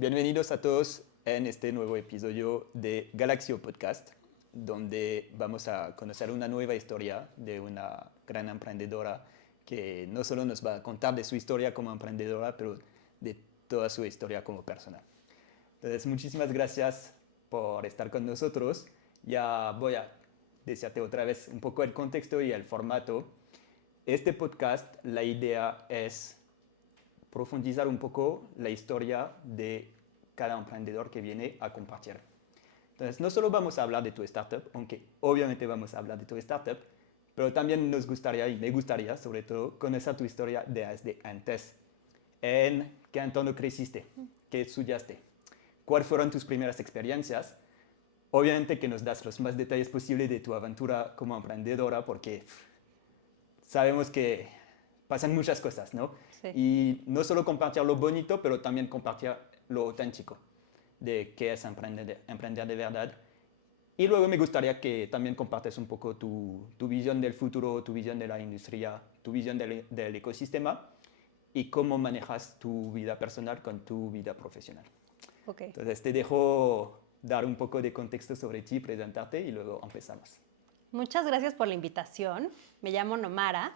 bienvenidos a todos en este nuevo episodio de Galaxio Podcast, donde vamos a conocer una nueva historia de una gran emprendedora que no solo nos va a contar de su historia como emprendedora, pero de toda su historia como persona. Entonces, muchísimas gracias por estar con nosotros. Ya voy a decirte otra vez un poco el contexto y el formato. Este podcast, la idea es profundizar un poco la historia de cada emprendedor que viene a compartir. Entonces, no solo vamos a hablar de tu startup, aunque obviamente vamos a hablar de tu startup, pero también nos gustaría, y me gustaría sobre todo, conocer tu historia desde antes. ¿En qué entorno creciste? ¿Qué estudiaste? ¿Cuáles fueron tus primeras experiencias? Obviamente que nos das los más detalles posibles de tu aventura como emprendedora, porque sabemos que pasan muchas cosas, ¿no? Sí. Y no solo compartir lo bonito, pero también compartir lo auténtico de qué es emprender de verdad. Y luego me gustaría que también compartes un poco tu visión del futuro, tu visión de la industria, tu visión del ecosistema y cómo manejas tu vida personal con tu vida profesional. Ok. Entonces te dejo dar un poco de contexto sobre ti, presentarte y luego empezamos. Muchas gracias por la invitación. Me llamo Nomara.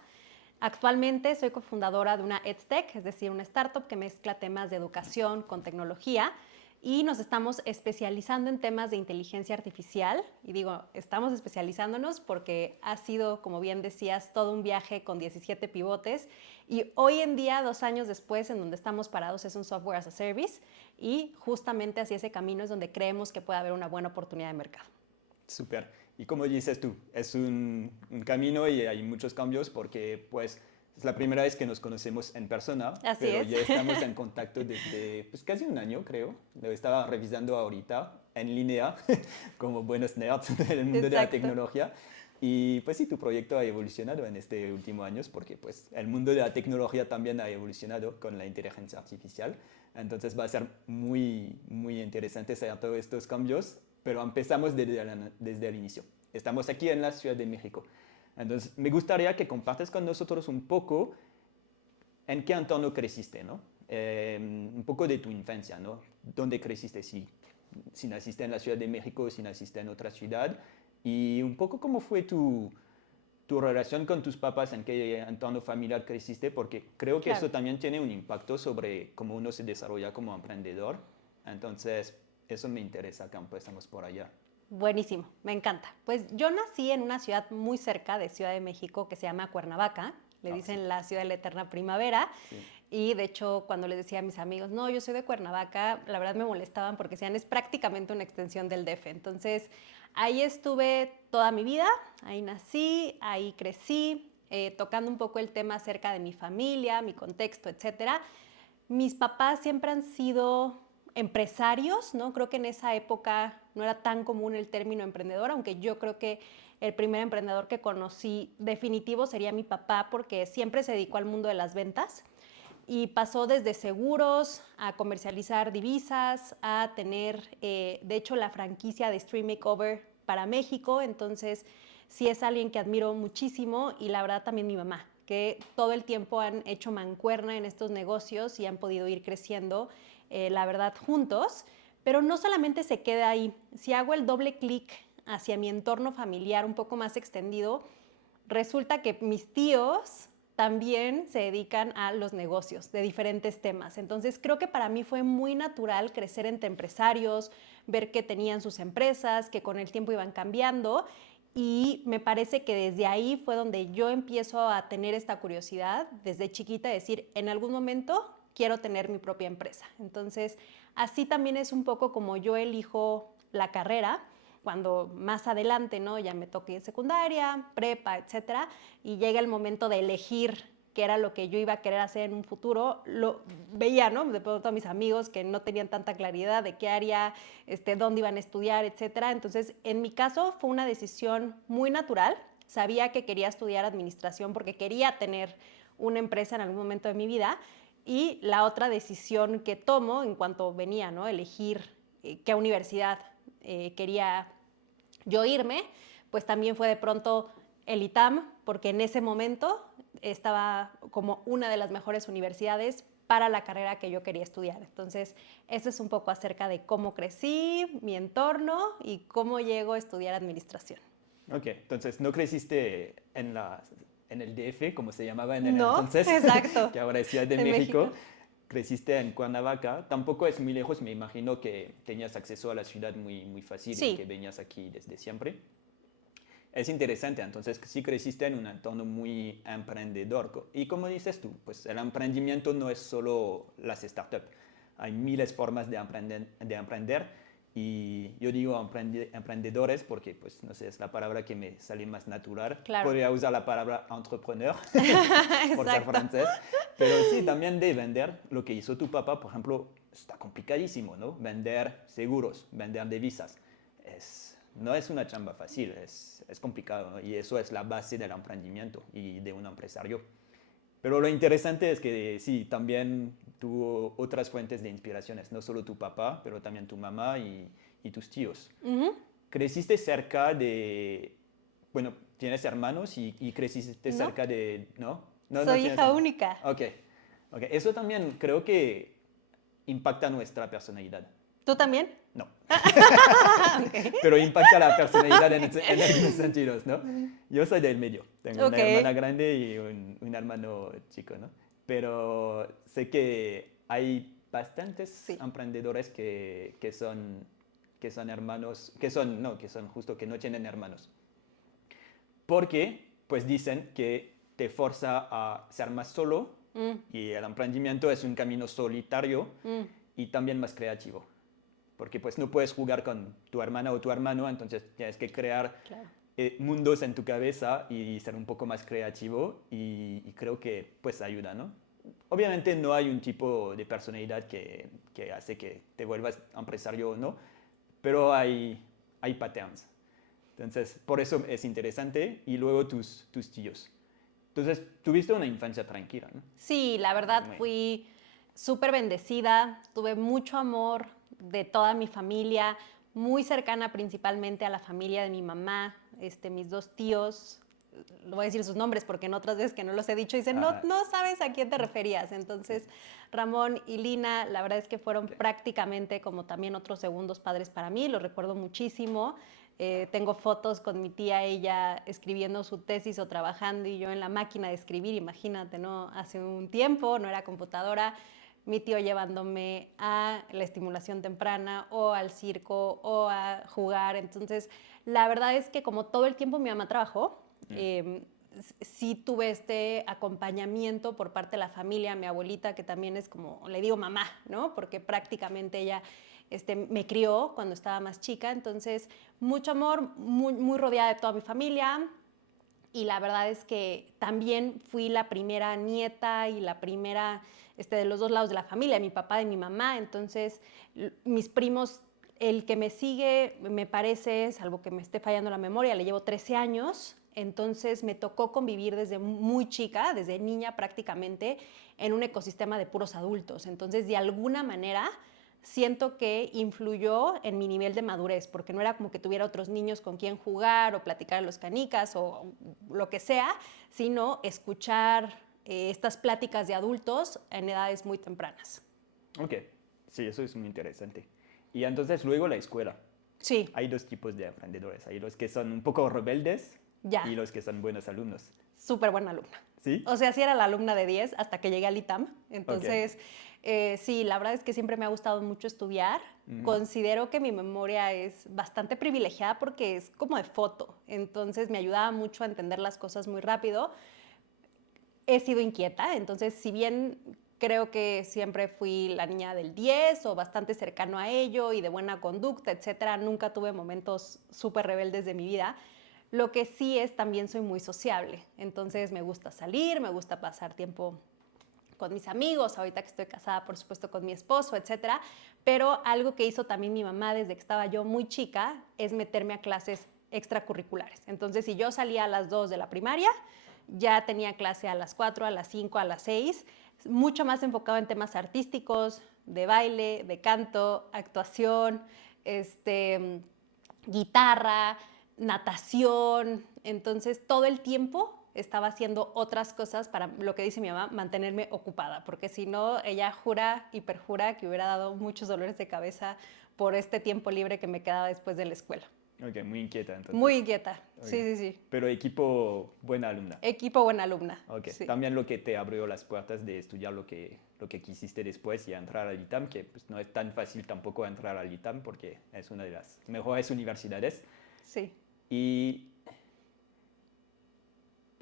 Actualmente soy cofundadora de una EdTech, es decir, una startup que mezcla temas de educación con tecnología y nos estamos especializando en temas de inteligencia artificial. Y digo, estamos especializándonos porque ha sido, como bien decías, todo un viaje con 17 pivotes y hoy en día, 2 años después, en donde estamos parados es un software as a service y justamente hacia ese camino es donde creemos que puede haber una buena oportunidad de mercado. Súper. Y como dices tú, es un camino y hay muchos cambios porque pues es la primera vez que nos conocemos en persona, Así pero es. ya estamos en contacto desde pues, casi un año, creo. Lo estaba revisando ahorita en línea, como buenos nerds del mundo de la Exacto. tecnología. Y pues sí, tu proyecto ha evolucionado en este último año porque pues el mundo de la tecnología también ha evolucionado con la inteligencia artificial. Entonces va a ser muy, muy interesante saber todos estos cambios, pero empezamos desde el inicio. Estamos aquí en la Ciudad de México. Entonces me gustaría que compartas con nosotros un poco en qué entorno creciste, ¿no? Un poco de tu infancia, ¿no? ¿Dónde creciste? Si naciste en la Ciudad de México, si naciste en otra ciudad, y un poco cómo fue tu relación con tus papás, en qué entorno familiar creciste, porque creo que Claro. eso también tiene un impacto sobre cómo uno se desarrolla como emprendedor. Entonces, eso me interesa que empezamos por allá. Buenísimo, me encanta. Pues yo nací en una ciudad muy cerca de Ciudad de México que se llama Cuernavaca, le dicen Sí. la ciudad de la eterna primavera, Sí. y de hecho cuando les decía a mis amigos, no, yo soy de Cuernavaca, la verdad me molestaban porque decían, es prácticamente una extensión del DF. Entonces ahí estuve toda mi vida, ahí nací, ahí crecí, tocando un poco el tema acerca de mi familia, mi contexto, etcétera. Mis papás siempre han sido empresarios, ¿no? Creo que en esa época no era tan común el término emprendedor, aunque yo creo que el primer emprendedor que conocí definitivo sería mi papá, porque siempre se dedicó al mundo de las ventas y pasó desde seguros a comercializar divisas, a tener, de hecho, la franquicia de Stream Makeover para México. Entonces, sí es alguien que admiro muchísimo, y la verdad también mi mamá, que todo el tiempo han hecho mancuerna en estos negocios y han podido ir creciendo, la verdad, juntos. Pero no solamente se queda ahí. Si hago el doble clic hacia mi entorno familiar un poco más extendido, resulta que mis tíos también se dedican a los negocios de diferentes temas. Entonces creo que para mí fue muy natural crecer entre empresarios, ver que tenían sus empresas, que con el tiempo iban cambiando, y me parece que desde ahí fue donde yo empiezo a tener esta curiosidad desde chiquita, de decir, en algún momento quiero tener mi propia empresa. Entonces así también es un poco como yo elijo la carrera. Cuando más adelante, ¿no? Ya me toqué secundaria, prepa, etcétera, y llega el momento de elegir qué era lo que yo iba a querer hacer en un futuro, lo veía, ¿no? De pronto a mis amigos que no tenían tanta claridad de qué área, dónde iban a estudiar, etcétera. Entonces, en mi caso fue una decisión muy natural. Sabía que quería estudiar administración porque quería tener una empresa en algún momento de mi vida, y la otra decisión que tomo en cuanto venía, ¿no? Elegir qué universidad quería yo irme, pues también fue de pronto el ITAM, porque en ese momento estaba como una de las mejores universidades para la carrera que yo quería estudiar. Entonces, eso es un poco acerca de cómo crecí, mi entorno y cómo llego a estudiar administración. Ok, entonces no creciste en el DF, como se llamaba en el No, entonces, exacto. que ahora es Ciudad de En México. México. Creciste en Cuernavaca, tampoco es muy lejos, me imagino que tenías acceso a la ciudad muy fácil y que Sí. venías aquí desde siempre. Es interesante, entonces sí creciste en un entorno muy emprendedor. Y como dices tú, pues el emprendimiento no es solo las startups. Hay miles de formas de emprender y yo digo emprendedores porque, pues, no sé, es la palabra que me sale más natural. Claro. Podría usar la palabra entrepreneur por ser Exacto. francés, pero sí, también de vender lo que hizo tu papá, por ejemplo, está complicadísimo, ¿no? Vender seguros, vender divisas. No es una chamba fácil, es complicado, ¿no? Y eso es la base del emprendimiento y de un empresario. Pero lo interesante es que sí, también tuvo otras fuentes de inspiraciones, no solo tu papá, pero también tu mamá y tus tíos. Ujú. ¿Creciste cerca de, bueno, tienes hermanos y creciste No, cerca de, ¿no? No soy tienes hija hermanos. única. Ok, ok. Eso también creo que impacta nuestra personalidad. ¿Tú también? No. Ok. Pero impacta la personalidad en algunos sentidos, ¿no? Yo soy del medio, tengo una Ok. hermana grande y un hermano chico, ¿no? Pero sé que hay bastantes Sí. emprendedores que son hermanos, no, que son justo que no tienen hermanos. Porque, pues dicen que te forza a ser más solo Mm, y el emprendimiento es un camino solitario mm, y también más creativo porque pues no puedes jugar con tu hermana o tu hermano, entonces tienes que crear claro. mundos en tu cabeza y ser un poco más creativo y creo que pues ayuda, ¿no? Obviamente no hay un tipo de personalidad que hace que te vuelvas empresario o no, pero hay patterns. Entonces, por eso es interesante. Y luego tus tíos. Entonces, tuviste una infancia tranquila, ¿no? Sí, la verdad Muy- fui súper bendecida, tuve mucho amor de toda mi familia, muy cercana principalmente a la familia de mi mamá, mis dos tíos, no voy a decir sus nombres porque en otras veces que no los he dicho dicen, no, Ajá. no sabes a quién te referías. Entonces, Ramón y Lina, la verdad es que fueron prácticamente como también otros segundos padres para mí, los recuerdo muchísimo. Tengo fotos con mi tía, ella escribiendo su tesis o trabajando y yo en la máquina de escribir, imagínate, ¿no? Hace un tiempo, no era computadora, mi tío llevándome a la estimulación temprana o al circo o a jugar. Entonces, la verdad es que como todo el tiempo mi mamá trabajó, sí tuve este acompañamiento por parte de la familia, mi abuelita, que también es como, le digo mamá, ¿no? Porque prácticamente ella me crió cuando estaba más chica, entonces mucho amor, muy rodeada de toda mi familia, y la verdad es que también fui la primera nieta y la primera de los dos lados de la familia, de mi papá y de mi mamá, entonces mis primos, el que me sigue, me parece, salvo que me esté fallando la memoria, le llevo 13 años, entonces me tocó convivir desde muy chica, desde niña prácticamente, en un ecosistema de puros adultos, entonces de alguna manera siento que influyó en mi nivel de madurez, porque no era como que tuviera otros niños con quien jugar o platicar a los canicas o lo que sea, sino escuchar estas pláticas de adultos en edades muy tempranas. Ok, sí, eso es muy interesante. Y entonces luego la escuela. Sí, Hay dos tipos de aprendedores. Hay los que son un poco rebeldes ya, y los que son buenos alumnos. súper buena alumna. ¿Sí? O sea, sí era la alumna de 10 hasta que llegué al ITAM. Ok. Entonces, sí, la verdad es que siempre me ha gustado mucho estudiar. Ujú. Considero que mi memoria es bastante privilegiada porque es como de foto. Entonces, me ayudaba mucho a entender las cosas muy rápido. He sido inquieta, entonces si bien creo que siempre fui la niña del 10 o bastante cercano a ello y de buena conducta, etcétera, nunca tuve momentos súper rebeldes de mi vida. Lo que sí es, también soy muy sociable, entonces me gusta salir, me gusta pasar tiempo con mis amigos, ahorita que estoy casada, por supuesto, con mi esposo, etcétera, pero algo que hizo también mi mamá desde que estaba yo muy chica es meterme a clases extracurriculares. Entonces, si yo salía a las 2 de la primaria, ya tenía clase a las 4, a las 5, a las 6, mucho más enfocado en temas artísticos, de baile, de canto, actuación, guitarra, natación. Entonces, todo el tiempo estaba haciendo otras cosas para, lo que dice mi mamá, mantenerme ocupada, porque si no, ella jura y perjura que hubiera dado muchos dolores de cabeza por este tiempo libre que me quedaba después de la escuela. Ok, muy inquieta entonces. Muy inquieta, Okay. sí, sí, sí. Pero equipo buena alumna. Equipo buena alumna. Ok, Sí. también lo que te abrió las puertas de estudiar lo que quisiste después y entrar al ITAM, que pues, no es tan fácil tampoco entrar al ITAM porque es una de las mejores universidades. Sí. ¿Y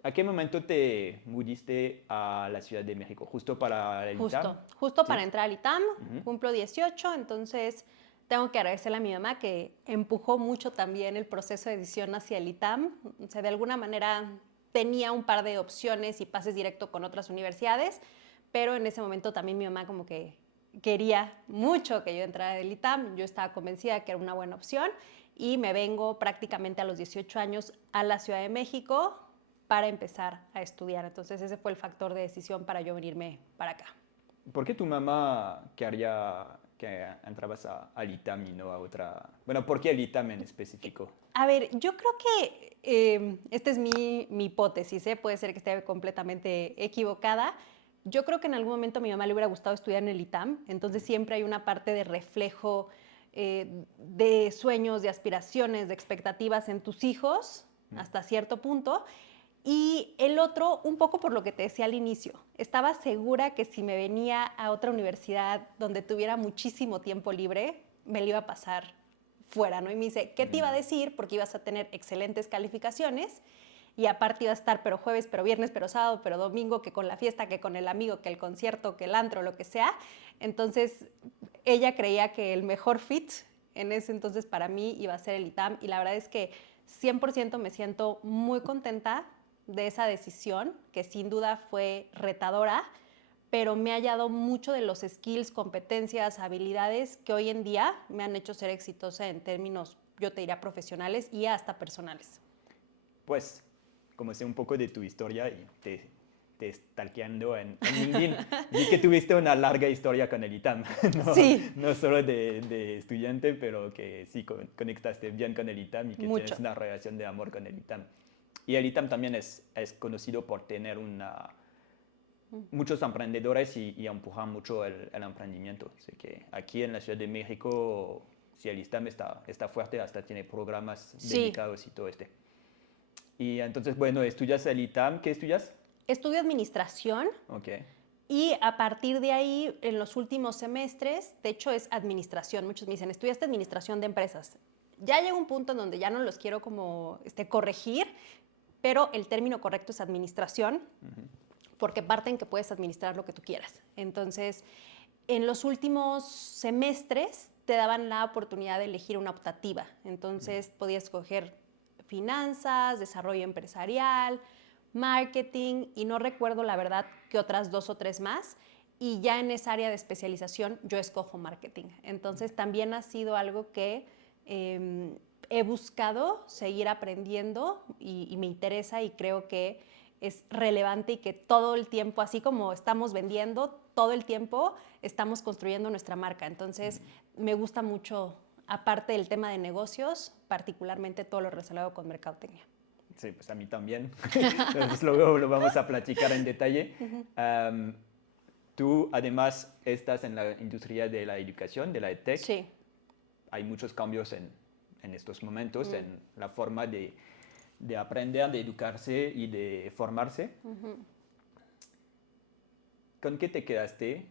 a qué momento te mudiste a la Ciudad de México? ¿Justo para el ITAM? Justo ¿Sí? para entrar al ITAM, cumplo 18, entonces tengo que agradecerle a mi mamá que empujó mucho también el proceso de decisión hacia el ITAM. O sea, de alguna manera tenía un par de opciones y pases directo con otras universidades, pero en ese momento también mi mamá como que quería mucho que yo entrara al ITAM. Yo estaba convencida que era una buena opción y me vengo prácticamente a los 18 años a la Ciudad de México para empezar a estudiar. Entonces ese fue el factor de decisión para yo venirme para acá. ¿Por qué tu mamá quería que entrabas al ITAM y no a otra? Bueno, ¿por qué el ITAM en específico? A ver, yo creo que esta es mi hipótesis, puede ser que esté completamente equivocada. Yo creo que en algún momento a mi mamá le hubiera gustado estudiar en el ITAM, entonces siempre hay una parte de reflejo de sueños, de aspiraciones, de expectativas en tus hijos, hasta cierto punto. Y el otro, un poco por lo que te decía al inicio, estaba segura que si me venía a otra universidad donde tuviera muchísimo tiempo libre, me lo iba a pasar fuera, ¿no? Y me dice, ¿qué te iba a decir? Porque ibas a tener excelentes calificaciones y aparte iba a estar pero jueves, pero viernes, pero sábado, pero domingo, que con la fiesta, que con el amigo, que el concierto, que el antro, lo que sea. Entonces, ella creía que el mejor fit en ese entonces para mí iba a ser el ITAM y la verdad es que 100% me siento muy contenta de esa decisión, que sin duda fue retadora, pero me ha hallado mucho de los skills, competencias, habilidades que hoy en día me han hecho ser exitosa en términos, yo te diría, profesionales y hasta personales. Pues, como sé un poco de tu historia y te stalkeando en LinkedIn, vi que tuviste una larga historia con el ITAM, ¿no? Sí. No solo de estudiante, pero que sí conectaste bien con el ITAM y que Mucho. tienes una relación de amor con el ITAM. Y el ITAM también es conocido por tener muchos emprendedores y empujar mucho el emprendimiento. Así que aquí en la Ciudad de México, si el ITAM está fuerte, hasta tiene programas dedicados y todo este. Y entonces, bueno, estudias el ITAM. ¿Qué estudias? Estudio administración. Ok. Y a partir de ahí, en los últimos semestres, de hecho es administración. Muchos me dicen, estudiaste administración de empresas. Ya llega un punto en donde ya no los quiero como corregir, pero el término correcto es administración, porque parte en que puedes administrar lo que tú quieras. Entonces, en los últimos semestres te daban la oportunidad de elegir una optativa. Entonces, podías escoger finanzas, desarrollo empresarial, marketing, y no recuerdo la verdad que otras 2 o 3 más. Y ya en esa área de especialización yo escojo marketing. Entonces, también ha sido algo que he buscado seguir aprendiendo y me interesa y creo que es relevante y que todo el tiempo, así como estamos vendiendo, todo el tiempo estamos construyendo nuestra marca. Entonces, me gusta mucho, aparte del tema de negocios, particularmente todo lo relacionado con mercadotecnia. Sí, pues a mí también. Entonces luego lo vamos a platicar en detalle. Tú además estás en la industria de la educación, de la EdTech. Sí. Hay muchos cambios en estos momentos en la forma de aprender, de educarse y de formarse. ¿Con qué te quedaste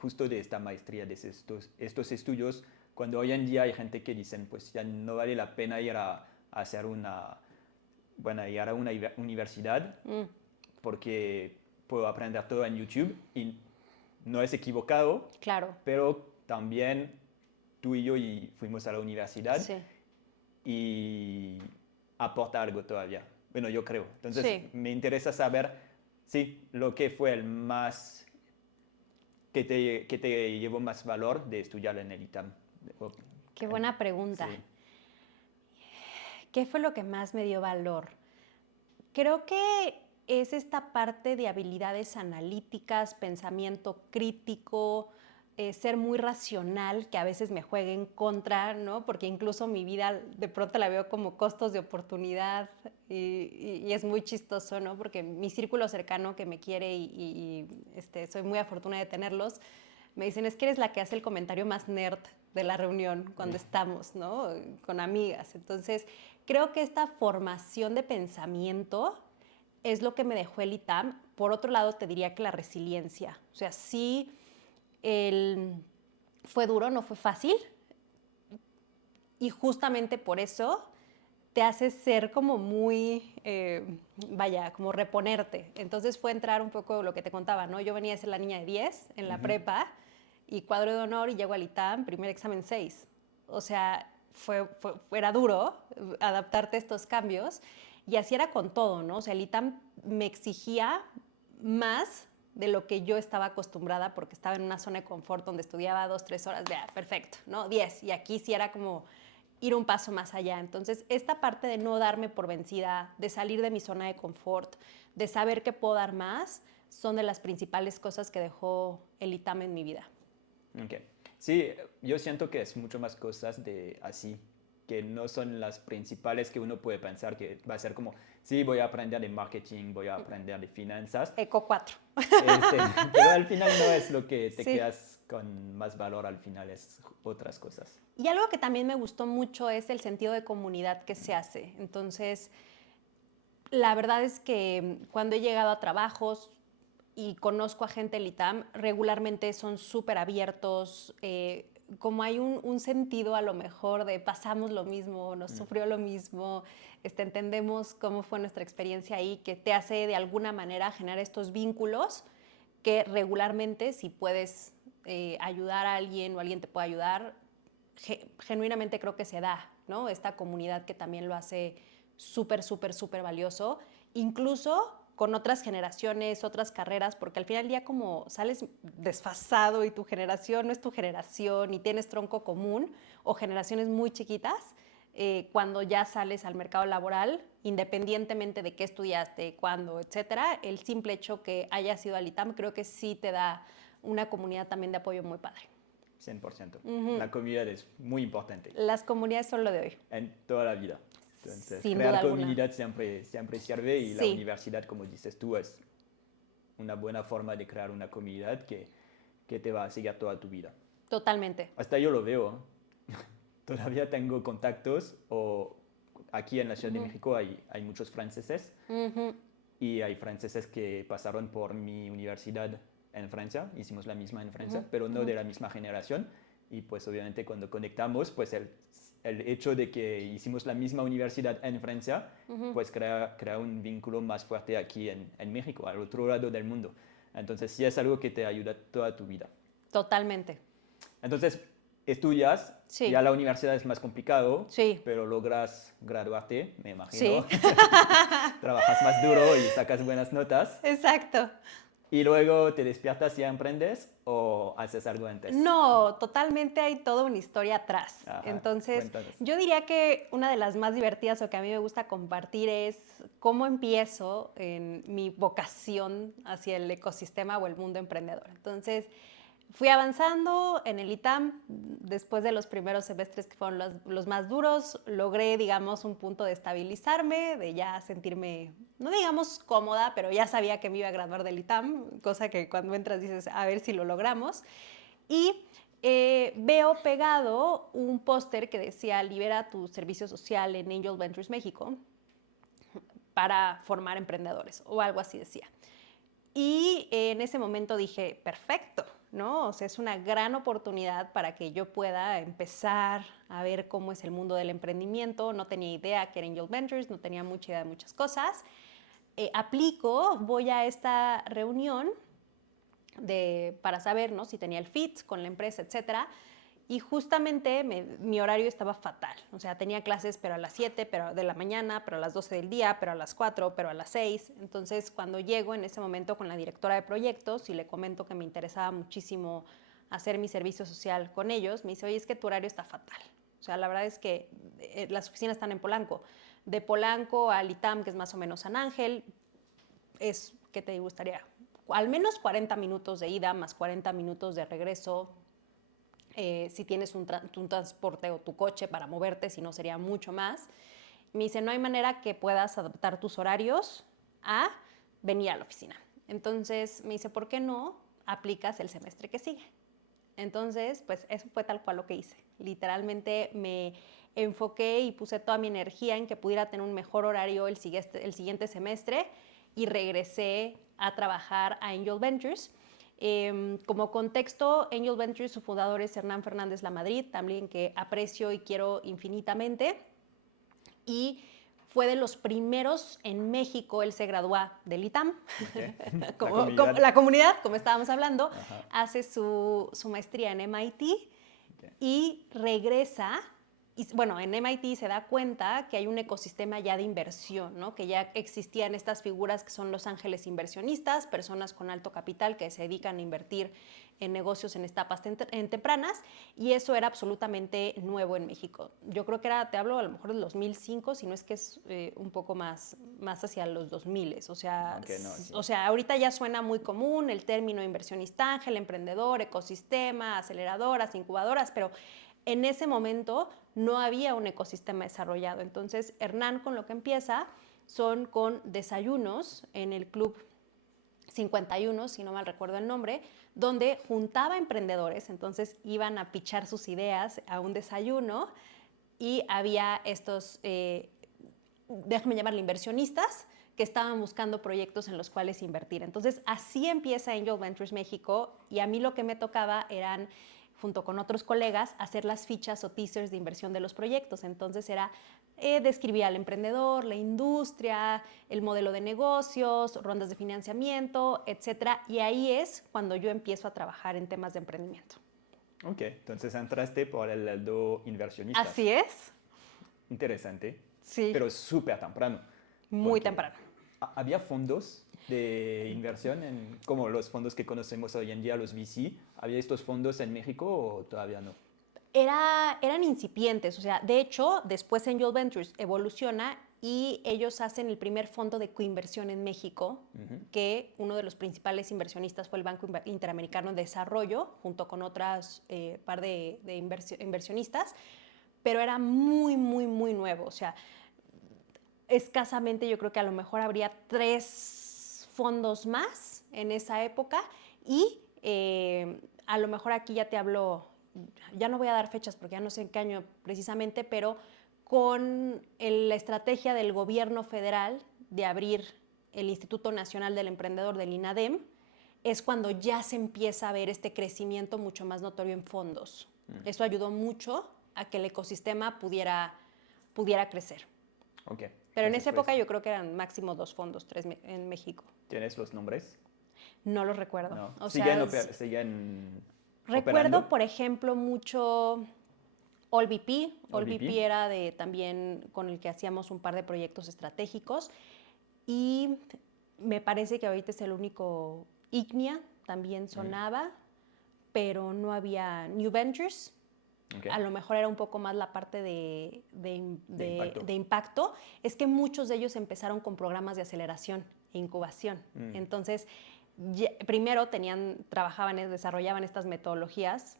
justo de esta maestría, de estos estudios, cuando hoy en día hay gente que dicen, pues ya no vale la pena ir a hacer ir a una universidad porque puedo aprender todo en YouTube y no es equivocado, Claro. pero también tú y yo fuimos a la universidad y aporta algo todavía. Bueno, yo creo. Entonces, me interesa saber, lo que fue el más, que te llevó más valor de estudiar en el ITAM. Qué buena pregunta. Sí. ¿Qué fue lo que más me dio valor? Creo que es esta parte de habilidades analíticas, pensamiento crítico, ser muy racional, que a veces me juega en contra, ¿no? Porque incluso mi vida de pronto la veo como costos de oportunidad y es muy chistoso, ¿no? Porque mi círculo cercano que me quiere soy muy afortunada de tenerlos, me dicen, es que eres la que hace el comentario más nerd de la reunión cuando estamos, ¿no? Con amigas. Entonces, creo que esta formación de pensamiento es lo que me dejó el ITAM. Por otro lado, te diría que la resiliencia. O sea, sí, fue duro, no fue fácil. Y justamente por eso te hace ser como muy, como reponerte. Entonces fue entrar un poco lo que te contaba, ¿no? Yo venía a ser la niña de 10 en la prepa y cuadro de honor y llego al ITAM, primer examen 6. O sea, era duro adaptarte a estos cambios y así era con todo, ¿no? O sea, el ITAM me exigía más de lo que yo estaba acostumbrada porque estaba en una zona de confort donde estudiaba 2, 3 horas, ya, perfecto, ¿no? 10. Y aquí sí era como ir un paso más allá. Entonces, esta parte de no darme por vencida, de salir de mi zona de confort, de saber que puedo dar más, son de las principales cosas que dejó el ITAM en mi vida. Okay. Sí, yo siento que es mucho más cosas de así, que no son las principales que uno puede pensar que va a ser como, sí, voy a aprender de marketing, voy a aprender de finanzas. Eco 4. Pero al final no es lo que te Sí. quedas con más valor, al final es otras cosas. Y algo que también me gustó mucho es el sentido de comunidad que se hace. Entonces, la verdad es que cuando he llegado a trabajos y conozco a gente del ITAM, regularmente son súper abiertos, como hay un sentido a lo mejor de pasamos lo mismo, nos sufrió lo mismo, entendemos cómo fue nuestra experiencia ahí, que te hace de alguna manera generar estos vínculos que regularmente si puedes ayudar a alguien o alguien te puede ayudar, genuinamente creo que se da, ¿no? Esta comunidad que también lo hace súper, súper, súper valioso, incluso con otras generaciones, otras carreras, porque al final del día como sales desfasado y tu generación no es tu generación y tienes tronco común o generaciones muy chiquitas, cuando ya sales al mercado laboral, independientemente de qué estudiaste, cuándo, etcétera, el simple hecho que hayas ido al ITAM creo que sí te da una comunidad también de apoyo muy padre. 100%. La comunidad es muy importante. Las comunidades son lo de hoy. En toda la vida. Entonces, Sin crear duda comunidad siempre sirve y la Sí. universidad, como dices tú, es una buena forma de crear una comunidad que te va a seguir toda tu vida. Totalmente. Hasta yo lo veo. Todavía tengo contactos o aquí en la Ciudad de México hay muchos franceses y hay franceses que pasaron por mi universidad en Francia, hicimos la misma en Francia, pero no de la misma generación y pues obviamente cuando conectamos, pues el hecho de que hicimos la misma universidad en Francia, pues crea un vínculo más fuerte aquí en México, al otro lado del mundo. Entonces sí es algo que te ayuda toda tu vida. Totalmente. Entonces estudias, Sí. ya la universidad es más complicado, Sí. pero logras graduarte, me imagino. Sí. Trabajas más duro y sacas buenas notas. Exacto. ¿Y luego te despiertas y emprendes o haces algo antes? No, totalmente hay toda una historia atrás. Ajá, Entonces, cuéntanos. yo diría que una de las más divertidas o que a mí me gusta compartir es cómo empiezo en mi vocación hacia el ecosistema o el mundo emprendedor. Entonces, fui avanzando en el ITAM, después de los primeros semestres que fueron los más duros, logré, digamos, un punto de estabilizarme, de ya sentirme, no digamos cómoda, pero ya sabía que me iba a graduar del ITAM, cosa que cuando entras dices, a ver si lo logramos. Y veo pegado un póster que decía, libera tu servicio social en Angel Ventures México para formar emprendedores, o algo así decía. Y en ese momento dije, perfecto, ¿no? O sea, es una gran oportunidad para que yo pueda empezar a ver cómo es el mundo del emprendimiento. No tenía idea que era Angel Ventures, no tenía mucha idea de muchas cosas. Aplico, voy a esta reunión para saber, ¿no?, si tenía el fit con la empresa, etcétera. Y justamente mi horario estaba fatal. O sea, tenía clases pero a las 7 pero de la mañana, pero a las 12 del día, pero a las 4, pero a las 6. Entonces, cuando llego en ese momento con la directora de proyectos y le comento que me interesaba muchísimo hacer mi servicio social con ellos, me dice, oye, es que tu horario está fatal. O sea, la verdad es que las oficinas están en Polanco. De Polanco al ITAM, que es más o menos San Ángel, es, ¿qué te gustaría? Al menos 40 minutos de ida más 40 minutos de regreso. Si tienes un transporte o tu coche para moverte, si no sería mucho más. Me dice, no hay manera que puedas adaptar tus horarios a venir a la oficina. Entonces me dice, ¿por qué no aplicas el semestre que sigue? Entonces, pues eso fue tal cual lo que hice. Literalmente me enfoqué y puse toda mi energía en que pudiera tener un mejor horario el siguiente semestre y regresé a trabajar a Angel Ventures. Como contexto, Angel Ventures, su fundador es Hernán Fernández Lamadrid, también que aprecio y quiero infinitamente. Y fue de los primeros en México, él se gradúa del ITAM, Okay. la comunidad, como estábamos hablando, Ajá. hace su maestría en MIT Okay. y regresa. Y bueno, en MIT se da cuenta que hay un ecosistema ya de inversión, ¿no? Que ya existían estas figuras que son los ángeles inversionistas, personas con alto capital que se dedican a invertir en negocios en etapas tempranas, y eso era absolutamente nuevo en México. Yo creo que era, te hablo a lo mejor del 2005, si no es que es un poco más hacia los 2000. O sea, Okay, no, sí. o sea, ahorita ya suena muy común el término inversionista ángel, emprendedor, ecosistema, aceleradoras, incubadoras, pero en ese momento no había un ecosistema desarrollado. Entonces, Hernán con lo que empieza son con desayunos en el Club 51, si no mal recuerdo el nombre, donde juntaba emprendedores, entonces iban a pichar sus ideas a un desayuno y había estos, déjame llamarle inversionistas, que estaban buscando proyectos en los cuales invertir. Entonces, así empieza Angel Ventures México, y a mí lo que me tocaba eran, junto con otros colegas, hacer las fichas o teasers de inversión de los proyectos. Entonces era describir al emprendedor, la industria, el modelo de negocios, rondas de financiamiento, etcétera. Y ahí es cuando yo empiezo a trabajar en temas de emprendimiento. Ok, entonces entraste por el lado inversionista. Así es. Interesante. Sí. Pero súper temprano. Muy temprano. ¿Había fondos de inversión, como los fondos que conocemos hoy en día, los VC? ¿Había estos fondos en México o todavía no? Eran incipientes, o sea, de hecho, después Angel Ventures evoluciona y ellos hacen el primer fondo de coinversión en México, que uno de los principales inversionistas fue el Banco Interamericano de Desarrollo, junto con otras par de inversionistas, pero era muy, muy, muy nuevo, o sea, escasamente yo creo que a lo mejor habría 3 fondos más en esa época, y a lo mejor aquí ya te hablo, ya no voy a dar fechas porque ya no sé en qué año precisamente, pero con la estrategia del gobierno federal de abrir el Instituto Nacional del Emprendedor del INADEM, es cuando ya se empieza a ver este crecimiento mucho más notorio en fondos. Eso ayudó mucho a que el ecosistema pudiera crecer. Okay. Pero en esa época yo creo que eran máximo 2 fondos, 3 en México. ¿Tienes los nombres? No los recuerdo. No. O ¿Siguen recuerdo, operando? por ejemplo, mucho AllVP. AllVP era también con el que hacíamos un par de proyectos estratégicos. Y me parece que ahorita es el único. Ignia también sonaba, pero no había New Ventures. Okay. A lo mejor era un poco más la parte de impacto. Es que muchos de ellos empezaron con programas de aceleración e incubación. Entonces, primero desarrollaban estas metodologías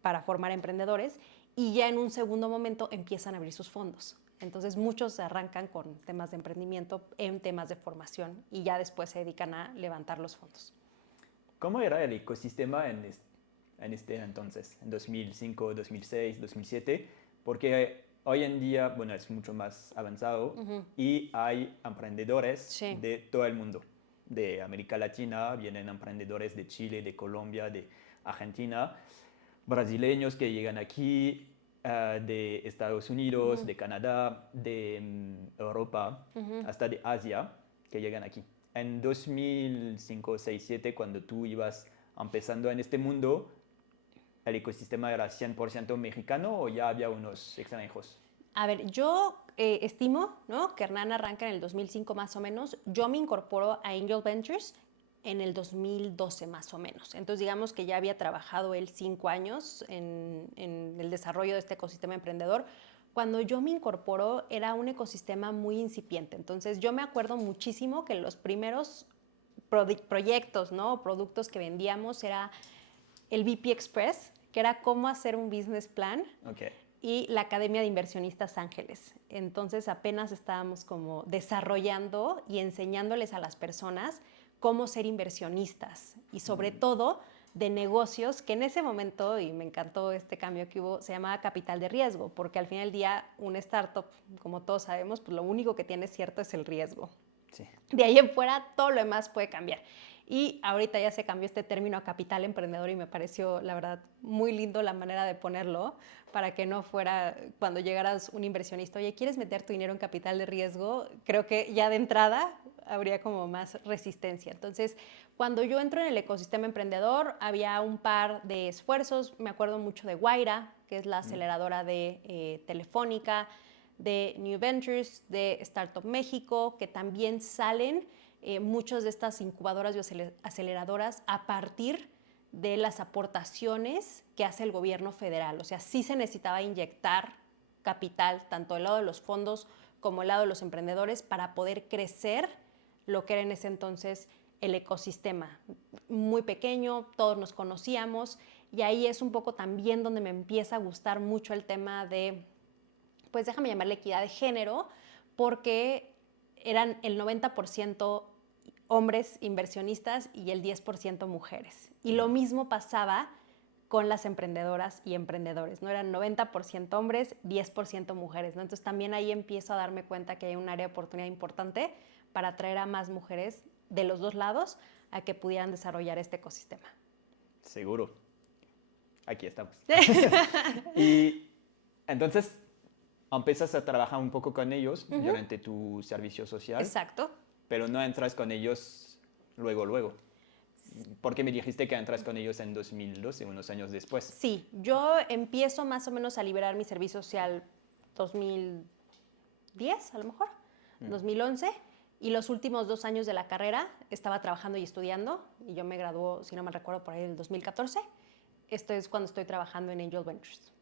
para formar emprendedores, y ya en un segundo momento empiezan a abrir sus fondos. Entonces, muchos arrancan con temas de emprendimiento en temas de formación y ya después se dedican a levantar los fondos. ¿Cómo era el ecosistema en este entonces, en 2005, 2006, 2007? Porque hoy en día, bueno, es mucho más avanzado y hay emprendedores de todo el mundo. De América Latina, vienen emprendedores de Chile, de Colombia, de Argentina, brasileños que llegan aquí, de Estados Unidos, de Canadá, de Europa, hasta de Asia, que llegan aquí. En 2005, 2006, 2007, cuando tú ibas empezando en este mundo, ¿el ecosistema era 100% mexicano o ya había unos extranjeros? A ver, yo estimo, ¿no?, que Hernán arranca en el 2005 más o menos. Yo me incorporo a Angel Ventures en el 2012 más o menos. Entonces, digamos que ya había trabajado él 5 años en el desarrollo de este ecosistema emprendedor. Cuando yo me incorporo era un ecosistema muy incipiente. Entonces, yo me acuerdo muchísimo que los primeros proyectos, ¿no?, productos que vendíamos era el VP Express, que era cómo hacer un business plan. Okay. y la Academia de Inversionistas Ángeles. Entonces apenas estábamos como desarrollando y enseñándoles a las personas cómo ser inversionistas y sobre todo de negocios que en ese momento, y me encantó este cambio que hubo, se llamaba capital de riesgo, porque al final del día una startup, como todos sabemos, pues lo único que tiene cierto es el riesgo. Sí. De ahí en fuera todo lo demás puede cambiar. Y ahorita ya se cambió este término a capital emprendedor y me pareció, la verdad, muy lindo la manera de ponerlo para que no fuera cuando llegaras un inversionista, oye, ¿quieres meter tu dinero en capital de riesgo? Creo que ya de entrada habría como más resistencia. Entonces, cuando yo entro en el ecosistema emprendedor, había un par de esfuerzos. Me acuerdo mucho de Guaira, que es la aceleradora de Telefónica, de New Ventures, de Startup México, que también salen muchas de estas incubadoras y aceleradoras a partir de las aportaciones que hace el gobierno federal. O sea, sí se necesitaba inyectar capital, tanto del lado de los fondos como del lado de los emprendedores, para poder crecer lo que era en ese entonces el ecosistema. Muy pequeño, todos nos conocíamos, y ahí es un poco también donde me empieza a gustar mucho el tema de, pues déjame llamarle equidad de género, porque eran el 90% hombres inversionistas y el 10% mujeres. Y lo mismo pasaba con las emprendedoras y emprendedores, ¿no? Eran 90% hombres, 10% mujeres, ¿no? Entonces también ahí empiezo a darme cuenta que hay un área de oportunidad importante para atraer a más mujeres de los dos lados a que pudieran desarrollar este ecosistema. Seguro. Aquí estamos. Y entonces empiezas a trabajar un poco con ellos durante tu servicio social. Exacto. Pero no entras con ellos luego. Porque me dijiste que entras con ellos en 2012, unos años después. Sí, yo empiezo más o menos a liberar mi servicio social 2010, a lo mejor, 2011, y los últimos 2 años de la carrera estaba trabajando y estudiando, y yo me graduó, si no mal recuerdo, por ahí del 2014. Esto es cuando estoy trabajando en Angel Ventures.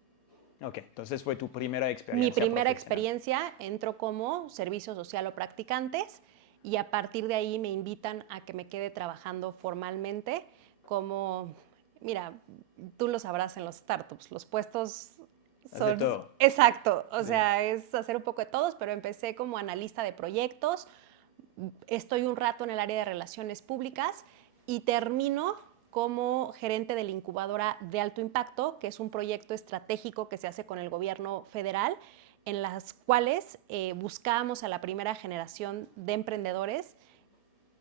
Ok, entonces fue tu primera experiencia. Mi primera experiencia, entro como servicio social o practicantes, y a partir de ahí me invitan a que me quede trabajando formalmente como, mira, tú lo sabrás en los startups, los puestos son... De todo. Exacto, o sea, es hacer un poco de todos, pero empecé como analista de proyectos, estoy un rato en el área de relaciones públicas y termino como gerente de la incubadora de alto impacto, que es un proyecto estratégico que se hace con el gobierno federal, en las cuales buscábamos a la primera generación de emprendedores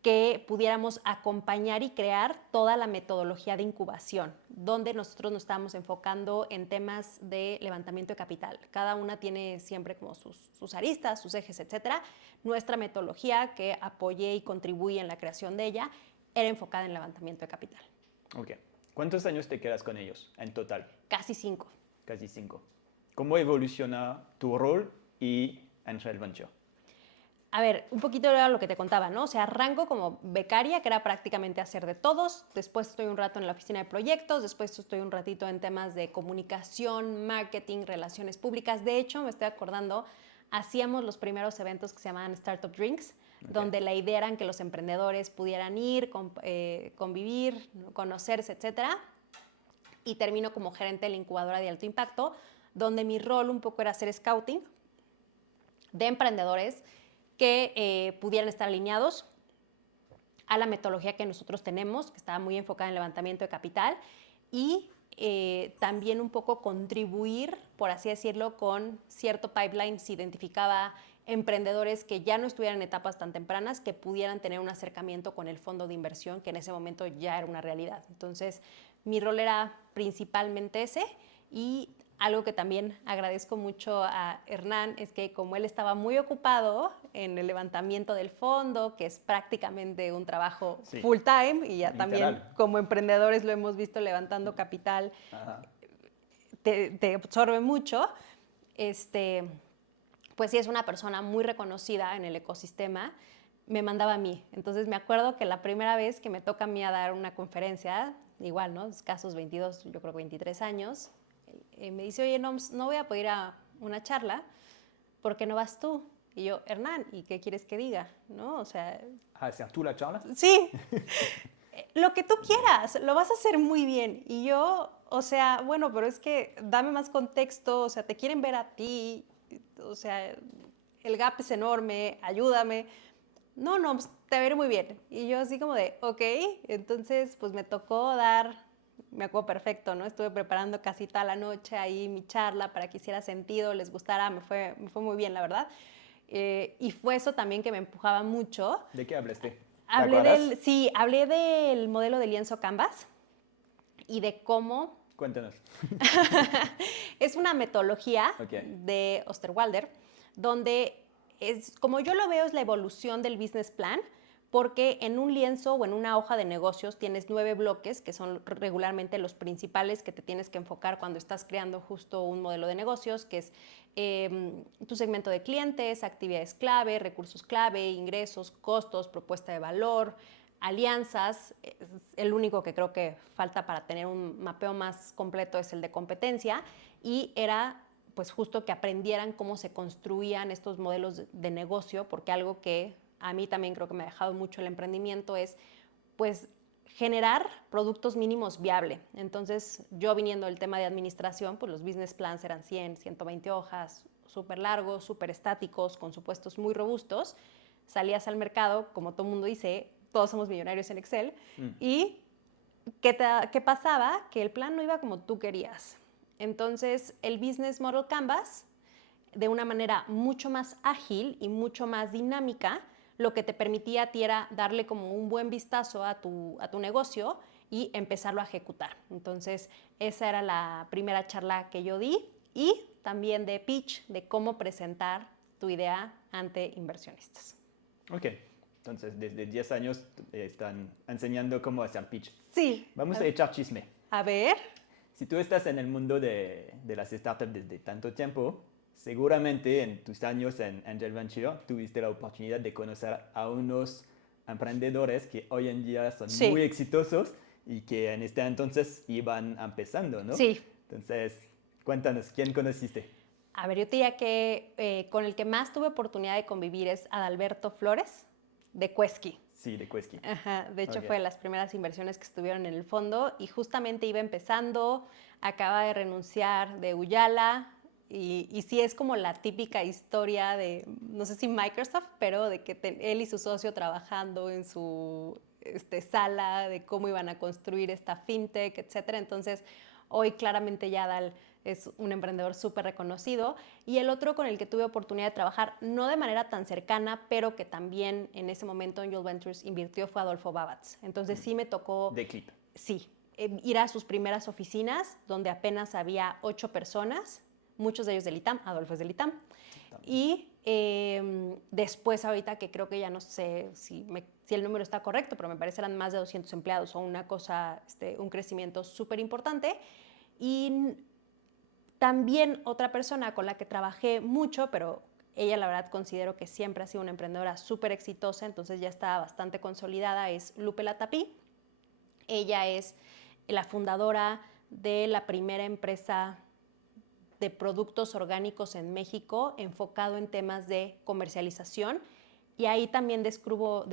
que pudiéramos acompañar y crear toda la metodología de incubación, donde nosotros nos estábamos enfocando en temas de levantamiento de capital. Cada una tiene siempre como sus aristas, sus ejes, etcétera. Nuestra metodología, que apoyé y contribuí en la creación de ella, era enfocada en levantamiento de capital. Ok. ¿Cuántos años te quedas con ellos en total? Casi 5. Casi 5. ¿Cómo evoluciona tu rol y Angel Venture? A ver, un poquito era lo que te contaba, ¿no? O sea, arranco como becaria, que era prácticamente hacer de todos. Después estoy un rato en la oficina de proyectos. Después estoy un ratito en temas de comunicación, marketing, relaciones públicas. De hecho, me estoy acordando, hacíamos los primeros eventos que se llamaban Startup Drinks, donde la idea era que los emprendedores pudieran ir, convivir, conocerse, etcétera. Y termino como gerente de la incubadora de alto impacto, donde mi rol un poco era hacer scouting de emprendedores que pudieran estar alineados a la metodología que nosotros tenemos, que estaba muy enfocada en levantamiento de capital, y también un poco contribuir, por así decirlo, con cierto pipeline. Se identificaba emprendedores que ya no estuvieran en etapas tan tempranas, que pudieran tener un acercamiento con el fondo de inversión, que en ese momento ya era una realidad. Entonces, mi rol era principalmente ese, y algo que también agradezco mucho a Hernán es que como él estaba muy ocupado en el levantamiento del fondo, que es prácticamente un trabajo full time, y ya literal, también como emprendedores lo hemos visto levantando capital, te absorbe mucho, pues sí es una persona muy reconocida en el ecosistema, me mandaba a mí. Entonces me acuerdo que la primera vez que me toca a mí a dar una conferencia, igual, ¿no? Escasos 22, yo creo que 23 años, me dice, oye, no voy a poder ir a una charla, ¿por qué no vas tú? Y yo, Hernán, ¿y qué quieres que diga? ¿No? O sea... ¿Hacer tú la charla? Sí, lo que tú quieras, lo vas a hacer muy bien. Y yo, o sea, bueno, pero es que dame más contexto, o sea, te quieren ver a ti, o sea, el gap es enorme, ayúdame. No, no, pues, te va a ir muy bien. Y yo así como de, ok, entonces pues me tocó me acuerdo perfecto, ¿no? Estuve preparando casi toda la noche ahí mi charla para que hiciera sentido, les gustara, me fue muy bien, la verdad. Y fue eso también que me empujaba mucho. ¿De qué hablaste? ¿Te acuerdas? Sí, hablé del modelo de lienzo Canvas y de cómo Cuéntanos. es una metodología Ok. de Osterwalder, donde como yo lo veo, es la evolución del business plan, porque en un lienzo o en una hoja de negocios tienes 9 bloques, que son regularmente los principales que te tienes que enfocar cuando estás creando justo un modelo de negocios, que es tu segmento de clientes, actividades clave, recursos clave, ingresos, costos, propuesta de valor, alianzas. El único que creo que falta para tener un mapeo más completo es el de competencia, y era pues justo que aprendieran cómo se construían estos modelos de negocio, porque algo que a mí también creo que me ha dejado mucho el emprendimiento es pues generar productos mínimos viable. Entonces, yo viniendo del tema de administración, pues los business plans eran 100, 120 hojas, súper largos, súper estáticos, con supuestos muy robustos. Salías al mercado, como todo el mundo dice, todos somos millonarios en Excel, y ¿qué pasaba? Que el plan no iba como tú querías. Entonces, el Business Model Canvas, de una manera mucho más ágil y mucho más dinámica, lo que te permitía a ti era darle como un buen vistazo a tu negocio y empezarlo a ejecutar. Entonces, esa era la primera charla que yo di, y también de pitch, de cómo presentar tu idea ante inversionistas. Ok. Entonces, desde 10 años están enseñando cómo hacer pitch. Sí. Vamos a echar chisme. A ver. Si tú estás en el mundo de las startups desde tanto tiempo, seguramente en tus años en Angel Venture tuviste la oportunidad de conocer a unos emprendedores que hoy en día son Sí. muy exitosos y que en este entonces iban empezando, ¿no? Sí. Entonces, cuéntanos, ¿quién conociste? A ver, yo te diría que con el que más tuve oportunidad de convivir es Adalberto Flores, de Quesky. Sí, de Quesky. Ajá, de hecho Ok. fue de las primeras inversiones que estuvieron en el fondo, y justamente iba empezando, acaba de renunciar de Uyala, y sí es como la típica historia de, no sé si Microsoft, pero de que él y su socio trabajando en su sala, de cómo iban a construir esta fintech, etcétera. Entonces, hoy claramente ya Adal es un emprendedor súper reconocido. Y el otro con el que tuve oportunidad de trabajar, no de manera tan cercana, pero que también en ese momento Angel Ventures invirtió, fue Adolfo Babatz. Entonces sí me tocó... De Clip. Sí, ir a sus primeras oficinas, donde apenas había 8 personas, muchos de ellos del ITAM, Adolfo es del ITAM. Y después ahorita, que creo que ya no sé si el número está correcto, pero me parece eran más de 200 empleados, o una cosa, un crecimiento súper importante. Y también otra persona con la que trabajé mucho, pero ella la verdad considero que siempre ha sido una emprendedora súper exitosa, entonces ya está bastante consolidada, es Lupe Latapí. Ella es la fundadora de la primera empresa de productos orgánicos en México, enfocado en temas de comercialización. Y ahí también descubro,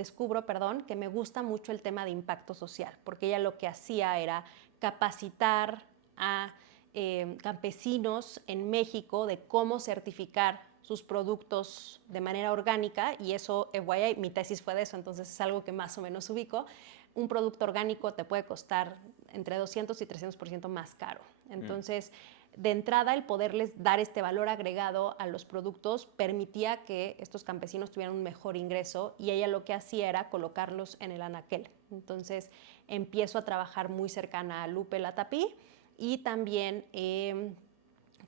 que me gusta mucho el tema de impacto social, porque ella lo que hacía era capacitar a campesinos en México de cómo certificar sus productos de manera orgánica, y eso, FYI, mi tesis fue de eso, entonces es algo que más o menos ubico. Un producto orgánico te puede costar entre 200 y 300% más caro. Entonces, de entrada, el poderles dar este valor agregado a los productos permitía que estos campesinos tuvieran un mejor ingreso, y ella lo que hacía era colocarlos en el anaquel. Entonces, empiezo a trabajar muy cercana a Lupe Latapí, y también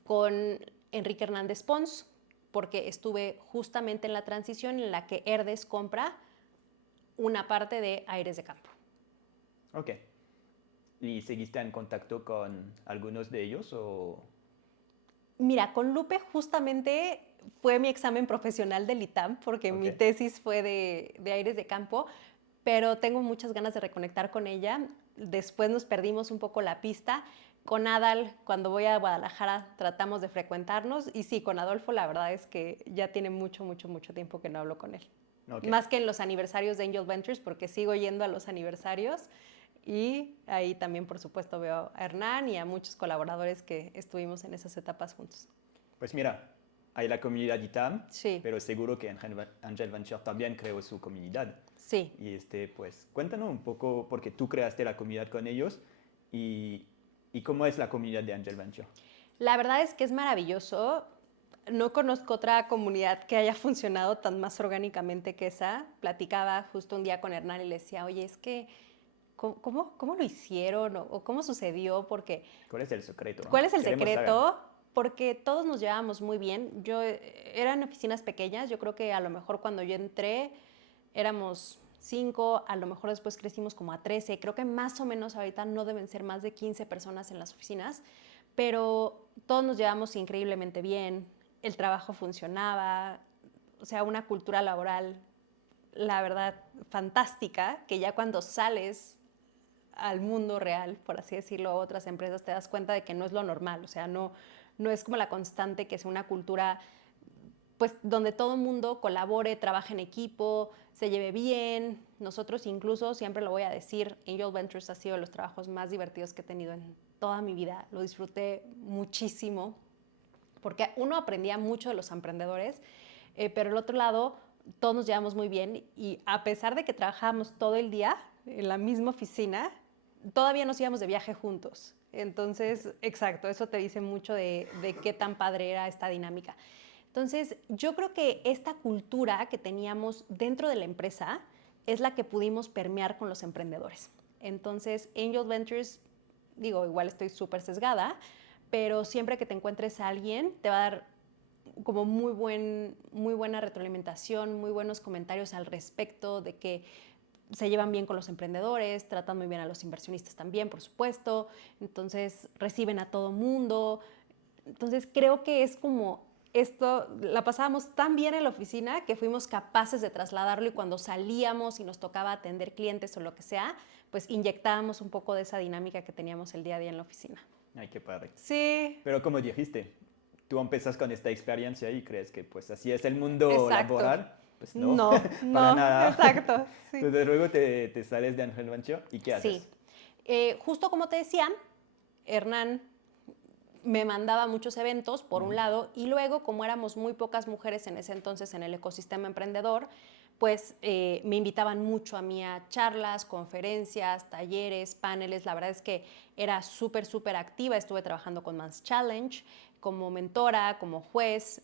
con Enrique Hernández Pons, porque estuve justamente en la transición en la que Herdes compra una parte de Aires de Campo. Ok. ¿Y seguiste en contacto con algunos de ellos o...? Mira, con Lupe justamente fue mi examen profesional del ITAM, porque mi tesis fue de Aires de Campo, pero tengo muchas ganas de reconectar con ella. Después nos perdimos un poco la pista. Con Adal, cuando voy a Guadalajara, tratamos de frecuentarnos, y sí, con Adolfo la verdad es que ya tiene mucho tiempo que no hablo con él. Más que en los aniversarios de Angel Ventures, porque sigo yendo a los aniversarios, Y ahí también, por supuesto, veo a Hernán y a muchos colaboradores que estuvimos en esas etapas juntos. Pues mira, hay la comunidad ITAM, Sí. pero seguro que Angel Venture también creó su comunidad. Sí. Y pues cuéntanos un poco, porque tú creaste la comunidad con ellos y cómo es la comunidad de Angel Venture. La verdad es que es maravilloso. No conozco otra comunidad que haya funcionado tan más orgánicamente que esa. Platicaba justo un día con Hernán y le decía, oye, es que, ¿cómo lo hicieron? ¿O cómo sucedió? Porque, ¿Cuál es el secreto? ¿cuál es el Queremos secreto? saber. Porque todos nos llevábamos muy bien. Eran oficinas pequeñas. Yo creo que a lo mejor cuando yo entré éramos 5, a lo mejor después crecimos como a 13. Creo que más o menos ahorita no deben ser más de 15 personas en las oficinas, pero todos nos llevamos increíblemente bien, el trabajo funcionaba, o sea, una cultura laboral, la verdad, fantástica, que ya cuando sales al mundo real, por así decirlo, a otras empresas, te das cuenta de que no es lo normal, o sea, no es como la constante que es una cultura pues donde todo el mundo colabore, trabaje en equipo, se lleve bien. Nosotros incluso, siempre lo voy a decir, Angel Ventures ha sido de los trabajos más divertidos que he tenido en toda mi vida. Lo disfruté muchísimo porque uno aprendía mucho de los emprendedores, pero el otro lado, todos nos llevamos muy bien y a pesar de que trabajábamos todo el día en la misma oficina, todavía nos íbamos de viaje juntos. Entonces, exacto, eso te dice mucho de qué tan padre era esta dinámica. Entonces, yo creo que esta cultura que teníamos dentro de la empresa es la que pudimos permear con los emprendedores. Entonces, Angel Ventures, digo, igual estoy súper sesgada, pero siempre que te encuentres a alguien, te va a dar como muy buena retroalimentación, muy buenos comentarios al respecto de que se llevan bien con los emprendedores, tratan muy bien a los inversionistas también, por supuesto, entonces reciben a todo mundo. Entonces, creo que es como esto, la pasábamos tan bien en la oficina que fuimos capaces de trasladarlo y cuando salíamos y nos tocaba atender clientes o lo que sea, pues inyectábamos un poco de esa dinámica que teníamos el día a día en la oficina. Ay, qué padre. Sí. Pero como dijiste, tú empiezas con esta experiencia y crees que pues así es el mundo Exacto. laboral. Pues no, No, para no, nada. exacto. Sí. Entonces luego te sales de Angel Venture y ¿qué haces? Sí. Justo como te decía, Hernán me mandaba muchos eventos, por un lado, y luego, como éramos muy pocas mujeres en ese entonces en el ecosistema emprendedor, pues me invitaban mucho a mí a charlas, conferencias, talleres, paneles. La verdad es que era súper activa. Estuve trabajando con Mans Challenge como mentora, como juez,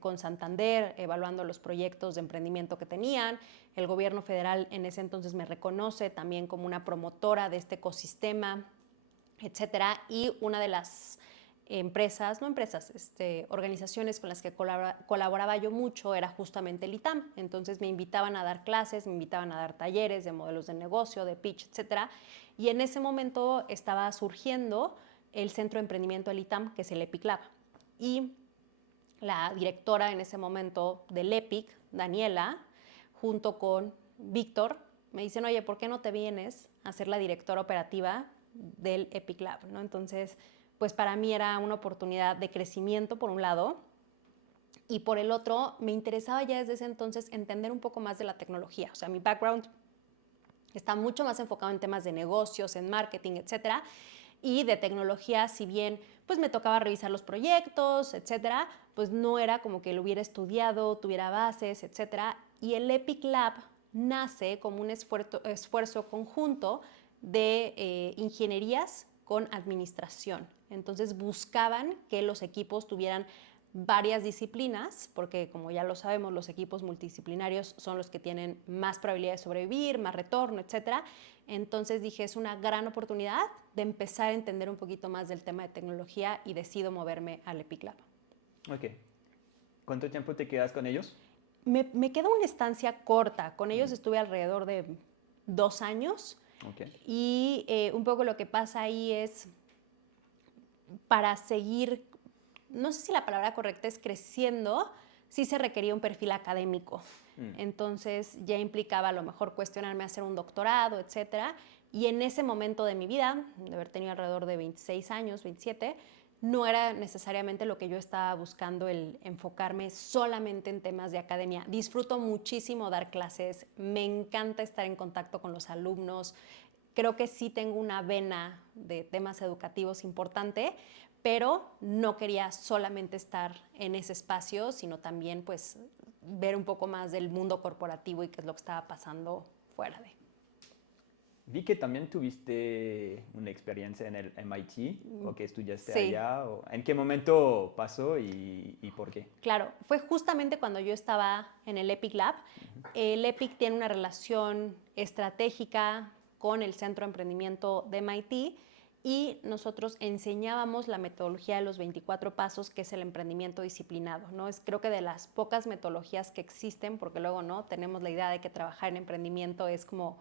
con Santander, evaluando los proyectos de emprendimiento que tenían. El gobierno federal en ese entonces me reconoce también como una promotora de este ecosistema, etcétera. Y una de las organizaciones con las que colaboraba yo mucho era justamente el ITAM. Entonces me invitaban a dar clases, me invitaban a dar talleres de modelos de negocio, de pitch, etcétera. Y en ese momento estaba surgiendo el Centro de Emprendimiento del ITAM, que es el EPIC Lab. Y la directora en ese momento del EPIC, Daniela, junto con Víctor, me dicen, oye, ¿por qué no te vienes a ser la directora operativa del EPIC Lab? ¿No? Entonces, pues para mí era una oportunidad de crecimiento por un lado y por el otro me interesaba ya desde ese entonces entender un poco más de la tecnología. O sea, mi background está mucho más enfocado en temas de negocios, en marketing, etcétera, y de tecnología, si bien pues me tocaba revisar los proyectos, etcétera, pues no era como que lo hubiera estudiado, tuviera bases, etcétera. Y el EPIC Lab nace como un esfuerzo conjunto de ingenierías con administración. Entonces buscaban que los equipos tuvieran varias disciplinas, porque como ya lo sabemos, los equipos multidisciplinarios son los que tienen más probabilidad de sobrevivir, más retorno, etcétera. Entonces dije, es una gran oportunidad de empezar a entender un poquito más del tema de tecnología y decido moverme al EPIC Lab. Ok. ¿Cuánto tiempo te quedas con ellos? Me queda una estancia corta. Con ellos estuve alrededor de 2 años. Okay. Y un poco lo que pasa ahí es, para seguir, no sé si la palabra correcta es creciendo, sí se requería un perfil académico. Entonces ya implicaba a lo mejor cuestionarme hacer un doctorado, etcétera. Y en ese momento de mi vida, de haber tenido alrededor de 26 años, 27, no era necesariamente lo que yo estaba buscando, el enfocarme solamente en temas de academia. Disfruto muchísimo dar clases, me encanta estar en contacto con los alumnos, creo que sí tengo una vena de temas educativos importante, pero no quería solamente estar en ese espacio, sino también pues ver un poco más del mundo corporativo y qué es lo que estaba pasando fuera de. Vi que también tuviste una experiencia en el MIT o que estudiaste Sí. allá. ¿En qué momento pasó y por qué? Claro, fue justamente cuando yo estaba en el EPIC Lab. El EPIC tiene una relación estratégica con el Centro de Emprendimiento de MIT y nosotros enseñábamos la metodología de los 24 pasos, que es el emprendimiento disciplinado, ¿no? Es creo que de las pocas metodologías que existen, porque luego no tenemos la idea de que trabajar en emprendimiento es como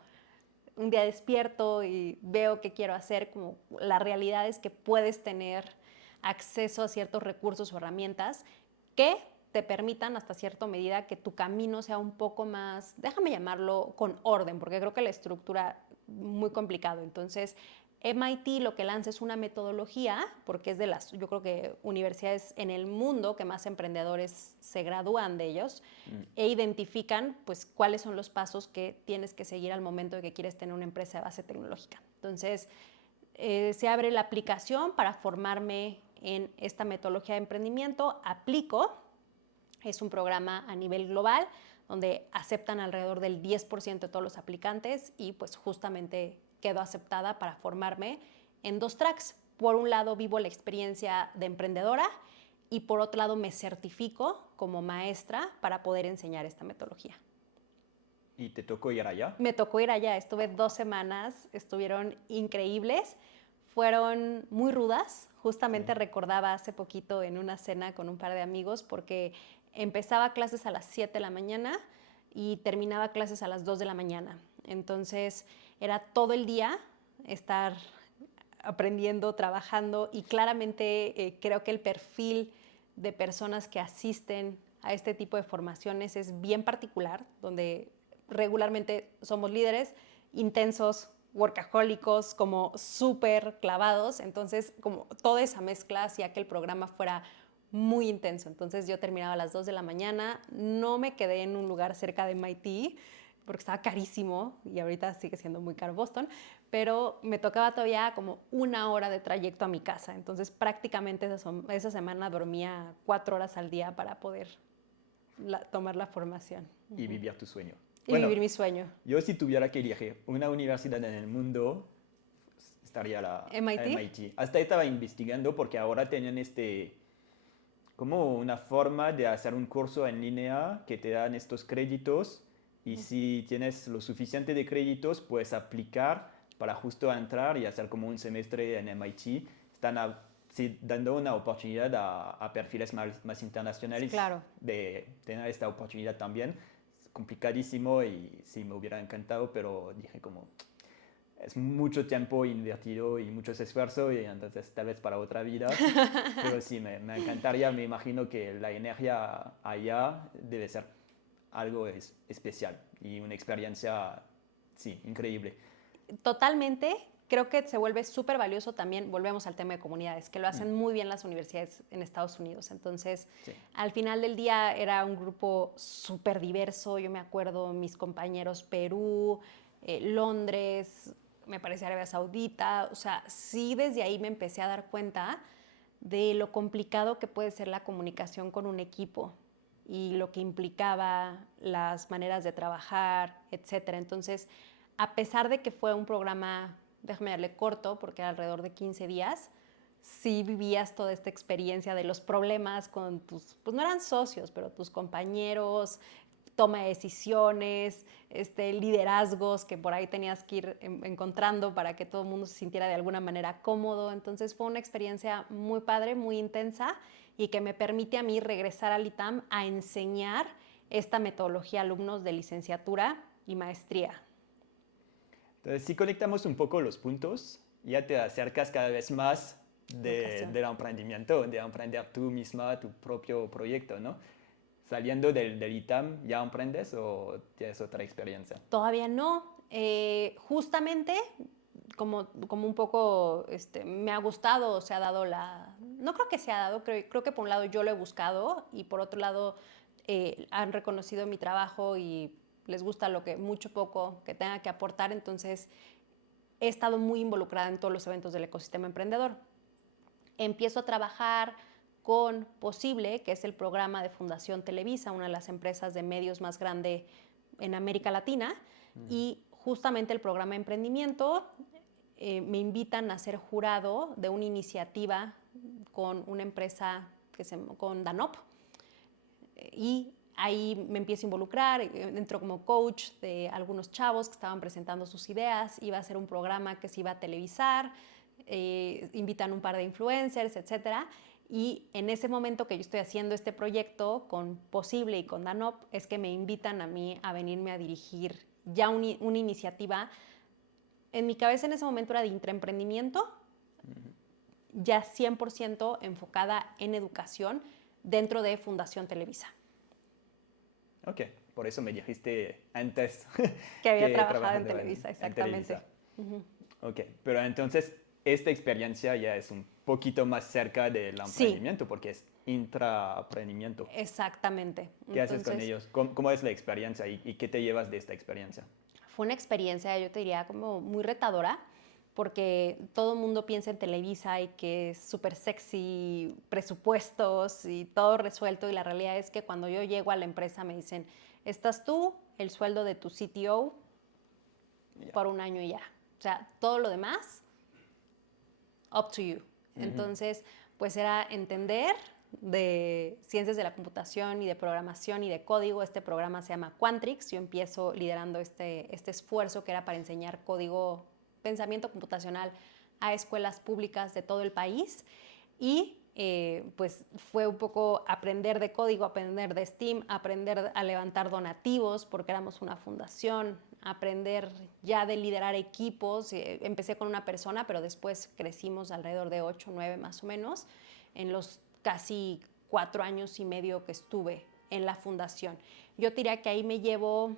un día despierto y veo qué quiero hacer, como la realidad es que puedes tener acceso a ciertos recursos o herramientas que te permitan hasta cierta medida que tu camino sea un poco más, déjame llamarlo con orden, porque creo que la estructura muy complicado. Entonces, MIT lo que lanza es una metodología, porque es de las, yo creo que universidades en el mundo que más emprendedores se gradúan de ellos, e identifican pues cuáles son los pasos que tienes que seguir al momento de que quieres tener una empresa de base tecnológica. Entonces, se abre la aplicación para formarme en esta metodología de emprendimiento, aplico, es un programa a nivel global donde aceptan alrededor del 10% de todos los aplicantes y pues justamente quedo aceptada para formarme en 2 tracks. Por un lado vivo la experiencia de emprendedora y por otro lado me certifico como maestra para poder enseñar esta metodología. ¿Y te tocó ir allá? Me tocó ir allá, estuve 2 semanas, estuvieron increíbles, fueron muy rudas. Justamente recordaba hace poquito en una cena con un par de amigos porque empezaba clases a las 7 de la mañana y terminaba clases a las 2 de la mañana. Entonces era todo el día estar aprendiendo, trabajando y claramente creo que el perfil de personas que asisten a este tipo de formaciones es bien particular, donde regularmente somos líderes intensos, workahólicos, como súper clavados. Entonces, como toda esa mezcla hacía que el programa fuera muy intenso. Entonces, yo terminaba a las 2 de la mañana, no me quedé en un lugar cerca de MIT, porque estaba carísimo y ahorita sigue siendo muy caro Boston, pero me tocaba todavía como 1 hora de trayecto a mi casa. Entonces, prácticamente esa semana dormía 4 horas al día para poder tomar la formación. Y vivir tu sueño. Y vivir mi sueño. Yo si tuviera que elegir una universidad en el mundo, estaría ¿MIT? MIT. Hasta estaba investigando porque ahora tienen como una forma de hacer un curso en línea que te dan estos créditos y si tienes lo suficiente de créditos puedes aplicar para justo entrar y hacer como un semestre en MIT. Están dando una oportunidad a perfiles más internacionales, claro, de tener esta oportunidad también. Complicadísimo y sí, me hubiera encantado, pero dije como, es mucho tiempo invertido y mucho esfuerzo y entonces tal vez para otra vida, pero sí, me encantaría, me imagino que la energía allá debe ser algo especial y una experiencia, sí, increíble. Totalmente. Creo que se vuelve súper valioso también, volvemos al tema de comunidades, que lo hacen muy bien las universidades en Estados Unidos. Entonces, sí, al final del día era un grupo súper diverso. Yo me acuerdo mis compañeros Perú, Londres, me parece Arabia Saudita. O sea, sí desde ahí me empecé a dar cuenta de lo complicado que puede ser la comunicación con un equipo y lo que implicaba las maneras de trabajar, etcétera. Entonces, a pesar de que fue un programa, déjame darle corto, porque era alrededor de 15 días, sí vivías toda esta experiencia de los problemas con tus, pues no eran socios, pero tus compañeros, toma de decisiones, liderazgos que por ahí tenías que ir encontrando para que todo el mundo se sintiera de alguna manera cómodo. Entonces fue una experiencia muy padre, muy intensa y que me permite a mí regresar al ITAM a enseñar esta metodología a alumnos de licenciatura y maestría. Entonces, si conectamos un poco los puntos, ya te acercas cada vez más del emprendimiento, de emprender tú misma tu propio proyecto, ¿no? Saliendo del ITAM, ¿ya emprendes o tienes otra experiencia? Todavía no. Justamente, como un poco me ha gustado, se ha dado la... No creo que se ha dado, creo que por un lado yo lo he buscado y por otro lado han reconocido mi trabajo y les gusta lo que mucho poco que tenga que aportar. Entonces he estado muy involucrada en todos los eventos del ecosistema emprendedor. Empiezo a trabajar con Posible, que es el programa de Fundación Televisa, una de las empresas de medios más grande en América Latina, y justamente el programa de emprendimiento me invitan a ser jurado de una iniciativa con una empresa con Danop, y ahí me empiezo a involucrar, entro como coach de algunos chavos que estaban presentando sus ideas, iba a ser un programa que se iba a televisar, invitan un par de influencers, etcétera. Y en ese momento que yo estoy haciendo este proyecto con Posible y con Danop, es que me invitan a mí a venirme a dirigir ya una iniciativa. En mi cabeza en ese momento era de intraemprendimiento, ya 100% enfocada en educación dentro de Fundación Televisa. Ok, por eso me dijiste antes que había trabajado en Televisa, exactamente. En Televisa. Ok, pero entonces esta experiencia ya es un poquito más cerca del emprendimiento, porque es intraemprendimiento. Exactamente. ¿Qué haces con ellos? ¿Cómo es la experiencia y qué te llevas de esta experiencia? Fue una experiencia, yo te diría, como muy retadora, porque todo el mundo piensa en Televisa y que es súper sexy, presupuestos y todo resuelto, y la realidad es que cuando yo llego a la empresa me dicen, estás tú, el sueldo de tu CTO por un año y ya. O sea, todo lo demás, up to you. Entonces, pues era entender de ciencias de la computación y de programación y de código. Este programa se llama Quantrix. Yo empiezo liderando este esfuerzo que era para enseñar código, pensamiento computacional a escuelas públicas de todo el país. Y pues fue un poco aprender de código, aprender de STEAM, aprender a levantar donativos porque éramos una fundación, aprender ya de liderar equipos. Empecé con una persona, pero después crecimos alrededor de 8, 9 más o menos en los casi 4 años y medio que estuve en la fundación. Yo diría que ahí me llevo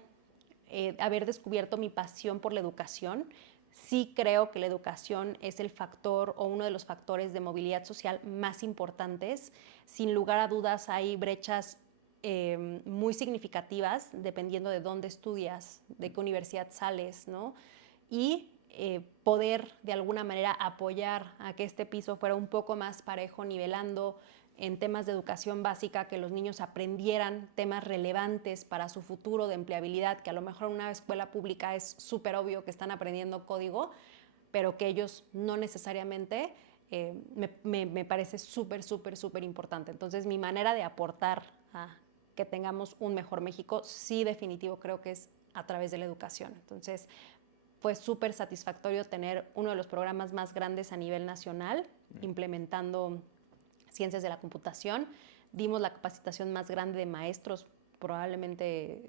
haber descubierto mi pasión por la educación. Sí creo que la educación es el factor o uno de los factores de movilidad social más importantes. Sin lugar a dudas hay brechas muy significativas dependiendo de dónde estudias, de qué universidad sales, ¿no? Y poder de alguna manera apoyar a que este piso fuera un poco más parejo, nivelando en temas de educación básica, que los niños aprendieran temas relevantes para su futuro de empleabilidad, que a lo mejor en una escuela pública es súper obvio que están aprendiendo código, pero que ellos no necesariamente, me parece súper, súper, súper importante. Entonces, mi manera de aportar a que tengamos un mejor México, sí, definitivo, creo que es a través de la educación. Entonces, fue súper satisfactorio tener uno de los programas más grandes a nivel nacional, implementando ciencias de la computación. Dimos la capacitación más grande de maestros, probablemente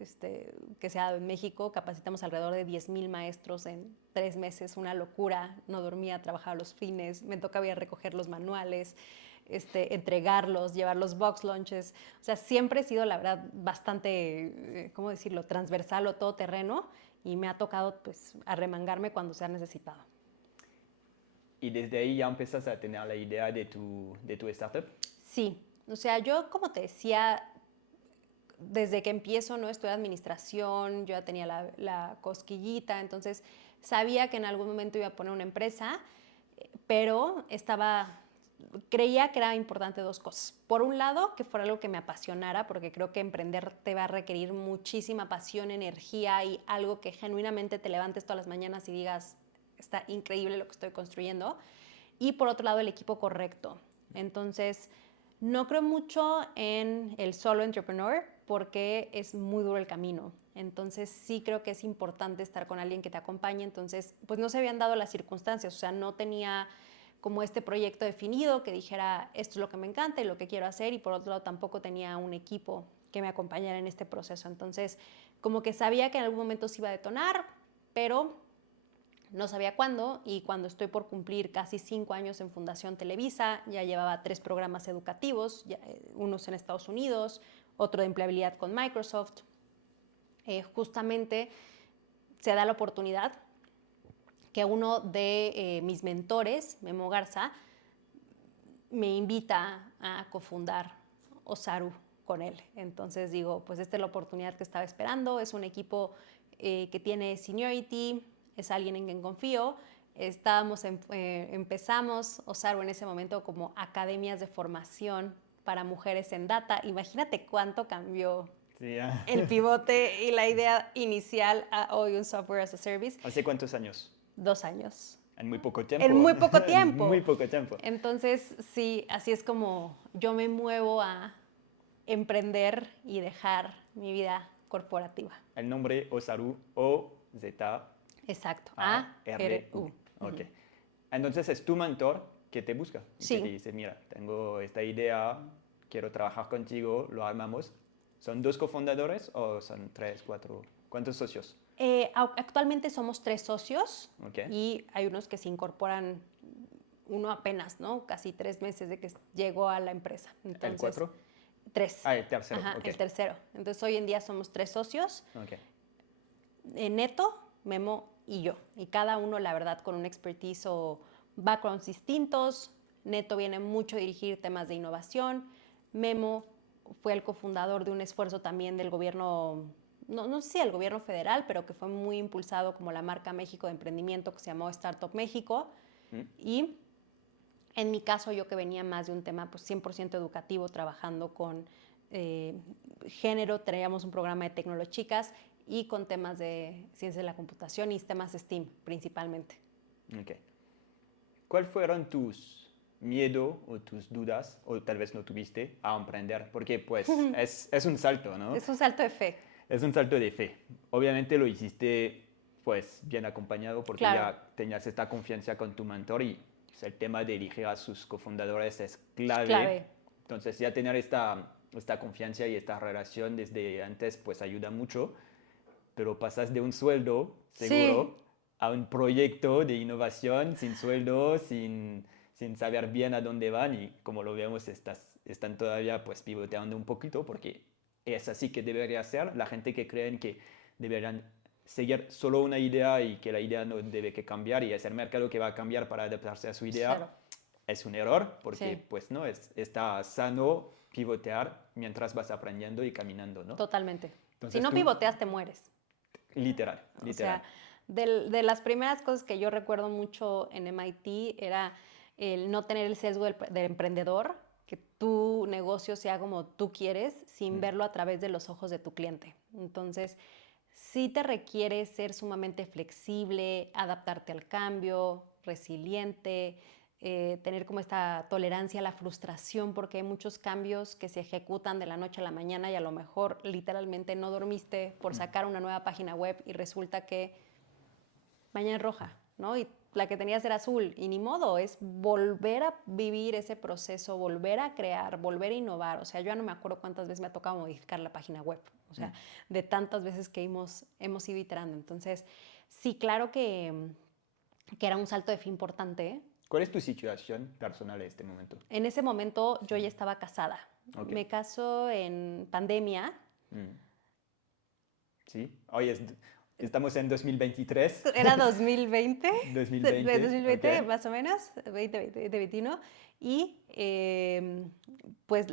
que se ha dado en México. Capacitamos alrededor de 10,000 maestros en 3 meses, una locura. No dormía, trabajaba los fines, me tocaba ir a recoger los manuales, entregarlos, llevar los box lunches. O sea, siempre he sido, la verdad, bastante, ¿cómo decirlo?, transversal o todoterreno, y me ha tocado pues arremangarme cuando se ha necesitado. ¿Y desde ahí ya empiezas a tener la idea de tu startup? Sí, o sea, yo como te decía, desde que empiezo, ¿no? Estudié administración, yo ya tenía la cosquillita, entonces sabía que en algún momento iba a poner una empresa, pero creía que era importante 2 cosas. Por un lado, que fuera algo que me apasionara, porque creo que emprender te va a requerir muchísima pasión, energía y algo que genuinamente te levantes todas las mañanas y digas, está increíble lo que estoy construyendo. Y por otro lado, el equipo correcto. Entonces, no creo mucho en el solo entrepreneur porque es muy duro el camino. Entonces, sí creo que es importante estar con alguien que te acompañe. Entonces, pues no se habían dado las circunstancias. O sea, no tenía como este proyecto definido que dijera, esto es lo que me encanta y lo que quiero hacer. Y por otro lado, tampoco tenía un equipo que me acompañara en este proceso. Entonces, como que sabía que en algún momento se iba a detonar, pero no sabía cuándo, y cuando estoy por cumplir casi 5 años en Fundación Televisa, ya llevaba 3 programas educativos, unos en Estados Unidos, otro de empleabilidad con Microsoft. Justamente se da la oportunidad que uno de mis mentores, Memo Garza, me invita a cofundar Osaru con él. Entonces digo, pues esta es la oportunidad que estaba esperando, es un equipo que tiene seniority, es alguien en quien confío, Empezamos Osaru en ese momento como academias de formación para mujeres en data. Imagínate cuánto cambió Sí, el pivote y la idea inicial a hoy un software as a service. ¿Hace cuántos años? 2 años. En muy poco tiempo. En muy poco tiempo. En muy poco tiempo. Entonces, sí, así es como yo me muevo a emprender y dejar mi vida corporativa. El nombre Osaru, O-Z-A-R-U. Exacto. A-R-U. Ok. Entonces es tu mentor que te busca. Sí. Que te dice, mira, tengo esta idea, quiero trabajar contigo, lo armamos. ¿Son 2 cofundadores o son 3, 4? ¿Cuántos socios? Actualmente somos 3 socios Okay. y hay unos que se incorporan, uno apenas, ¿no? Casi 3 meses de que llegó a la empresa. Entonces, ¿El 4? 3. Ah, el tercero. Ajá, Okay. el tercero. Entonces hoy en día somos 3 socios. Okay. Neto, Memo y yo. Y cada uno, la verdad, con un expertise o backgrounds distintos. Neto viene mucho a dirigir temas de innovación. Memo fue el cofundador de un esfuerzo también del gobierno, no sé si el gobierno federal, pero que fue muy impulsado como la marca México de emprendimiento que se llamó Startup México. Y en mi caso, yo que venía más de un tema pues 100% educativo, trabajando con género, traíamos un programa de Tecnolochicas y con temas de ciencia de la computación y temas STEAM principalmente. Okay. ¿Cuáles fueron tus miedos o tus dudas, o tal vez no tuviste, a emprender? Porque pues es un salto, ¿no? Es un salto de fe. Es un salto de fe. Obviamente lo hiciste pues bien acompañado porque Claro. ya tenías esta confianza con tu mentor y pues, el tema de elegir a sus cofundadores es clave. Es clave. Entonces ya tener esta confianza y esta relación desde antes pues ayuda mucho, pero pasas de un sueldo seguro Sí. a un proyecto de innovación sin sueldo, sin saber bien a dónde van y como lo vemos están todavía pues pivoteando un poquito porque es así que debería ser. La gente que creen que deberían seguir solo una idea y que la idea no debe que cambiar y es el mercado que va a cambiar para adaptarse a su idea, Claro. es un error porque Sí. pues no, está sano pivotear mientras vas aprendiendo y caminando, ¿no? Totalmente. Entonces Si no tú- pivoteas, te mueres. Literal. O sea, de las primeras cosas que yo recuerdo mucho en MIT era el no tener el sesgo del emprendedor, que tu negocio sea como tú quieres, sin verlo a través de los ojos de tu cliente. Entonces, sí te requiere ser sumamente flexible, adaptarte al cambio, resiliente, tener como esta tolerancia a la frustración, porque hay muchos cambios que se ejecutan de la noche a la mañana y a lo mejor literalmente no dormiste por sacar una nueva página web y resulta que mañana es roja, ¿no? Y la que tenías era azul y ni modo, es volver a vivir ese proceso, volver a crear, volver a innovar. O sea, yo ya no me acuerdo cuántas veces me ha tocado modificar la página web, o sea, de tantas veces que hemos ido iterando. Entonces, sí, claro que era un salto de fe importante, ¿eh? ¿Cuál es tu situación personal en este momento? En ese momento yo ya estaba casada. Ok. Me caso en pandemia. Sí, estamos en 2023. Era 2020. 2020, 2020 ok. más o menos, 2021. Y pues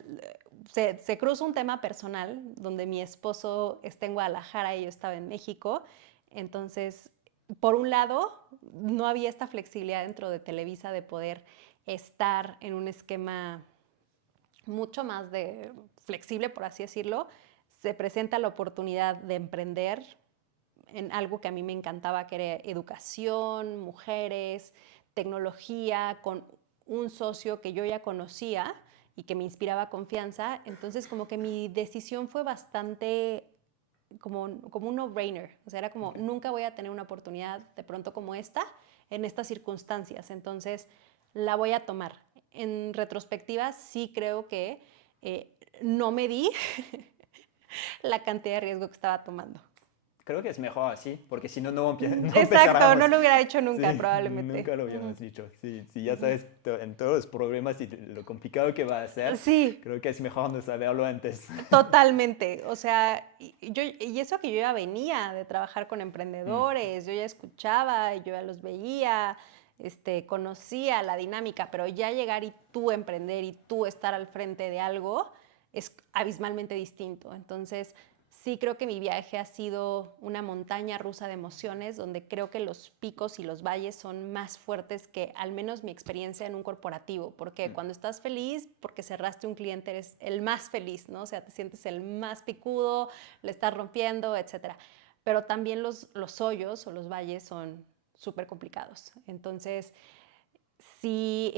se cruza un tema personal donde mi esposo está en Guadalajara y yo estaba en México. Entonces, por un lado, no había esta flexibilidad dentro de Televisa de poder estar en un esquema mucho más flexible, por así decirlo. Se presenta la oportunidad de emprender en algo que a mí me encantaba, que era educación, mujeres, tecnología, con un socio que yo ya conocía y que me inspiraba confianza. Entonces, como que mi decisión fue bastante como un no-brainer. O sea, era como, nunca voy a tener una oportunidad de pronto como esta, en estas circunstancias. Entonces, la voy a tomar. En retrospectiva, sí creo que no me di la cantidad de riesgo que estaba tomando. Creo que es mejor así, porque si no, no Exacto, empezáramos. no lo hubiera hecho nunca, Sí, probablemente. nunca lo hubiéramos dicho. Sí, ya sabes en todos los problemas y lo complicado que va a ser, Sí, creo que es mejor no saberlo antes. totalmente. O sea, y eso que yo ya venía de trabajar con emprendedores, yo ya escuchaba, yo ya los veía, conocía la dinámica, pero ya llegar y tú emprender y tú estar al frente de algo es abismalmente distinto. Entonces, sí creo que mi viaje ha sido una montaña rusa de emociones, donde creo que los picos y los valles son más fuertes que al menos mi experiencia en un corporativo, porque cuando estás feliz, porque cerraste un cliente, eres el más feliz, ¿no? O sea, te sientes el más picudo, le estás rompiendo, etcétera. Pero también los hoyos o los valles son súper complicados. Entonces, sí,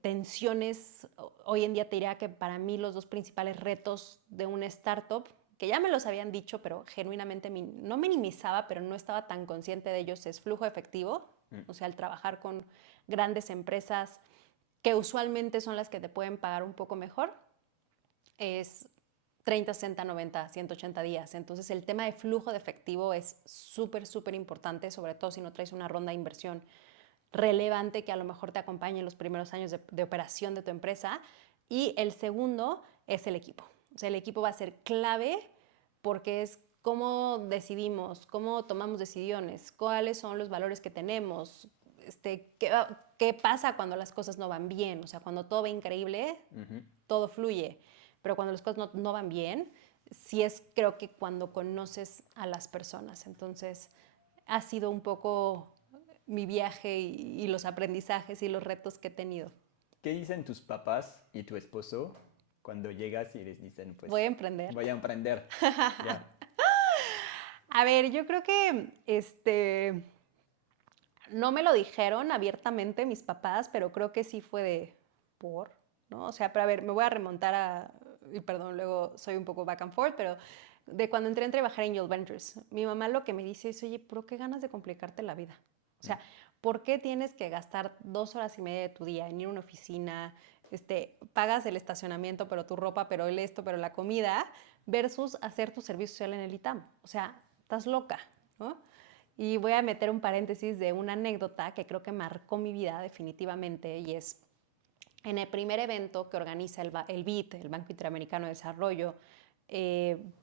tensiones, hoy en día te diría que para mí los dos principales retos de una startup, que ya me los habían dicho, pero genuinamente no minimizaba, pero no estaba tan consciente de ellos, es flujo efectivo, o sea, el trabajar con grandes empresas que usualmente son las que te pueden pagar un poco mejor, es 30, 60, 90, 180 días. Entonces el tema de flujo de efectivo es súper, súper importante, sobre todo si no traes una ronda de inversión relevante que a lo mejor te acompañe en los primeros años de operación de tu empresa. Y el segundo es el equipo. O sea, el equipo va a ser clave porque es cómo decidimos, cómo tomamos decisiones, cuáles son los valores que tenemos, qué pasa cuando las cosas no van bien. O sea, cuando todo va increíble, todo fluye. Pero cuando las cosas no van bien, sí es, creo que cuando conoces a las personas. Entonces, ha sido un poco mi viaje y los aprendizajes y los retos que he tenido. ¿Qué dicen tus papás y tu esposo cuando llegas y les dicen, pues, Voy a emprender? voy a emprender? Ya. A ver, yo creo que no me lo dijeron abiertamente mis papás, pero creo que sí fue ¿no? O sea, pero a ver, me voy a remontar y perdón, luego soy un poco back and forth, pero de cuando entré a trabajar en Angel Ventures, mi mamá lo que me dice es, oye, ¿pero qué ganas de complicarte la vida? O sea, ¿por qué tienes que gastar 2 horas y media de tu día en ir a una oficina, pagas el estacionamiento, pero tu ropa, pero el esto, pero la comida, versus hacer tu servicio social en el ITAM? O sea, estás loca, ¿no? Y voy a meter un paréntesis de una anécdota que creo que marcó mi vida definitivamente, y es en el primer evento que organiza el BID, el Banco Interamericano de Desarrollo,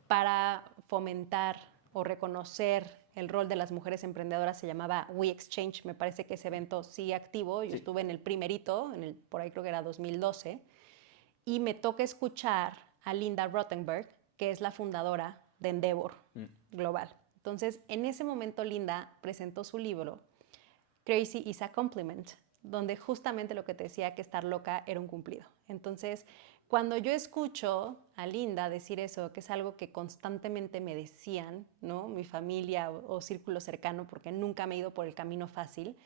para fomentar o reconocer el rol de las mujeres emprendedoras, se llamaba We Exchange. Me parece que ese evento sigue activo. Yo estuve en el primerito, por ahí creo que era 2012, y me toca escuchar a Linda Rottenberg, que es la fundadora de Endeavor Global. Entonces, en ese momento Linda presentó su libro, Crazy is a Compliment, donde justamente lo que te decía, que estar loca era un cumplido. Entonces, cuando yo escucho a Linda decir eso, que es algo que constantemente me decían, ¿no? Mi familia o círculo cercano, porque nunca me he ido por el camino fácil,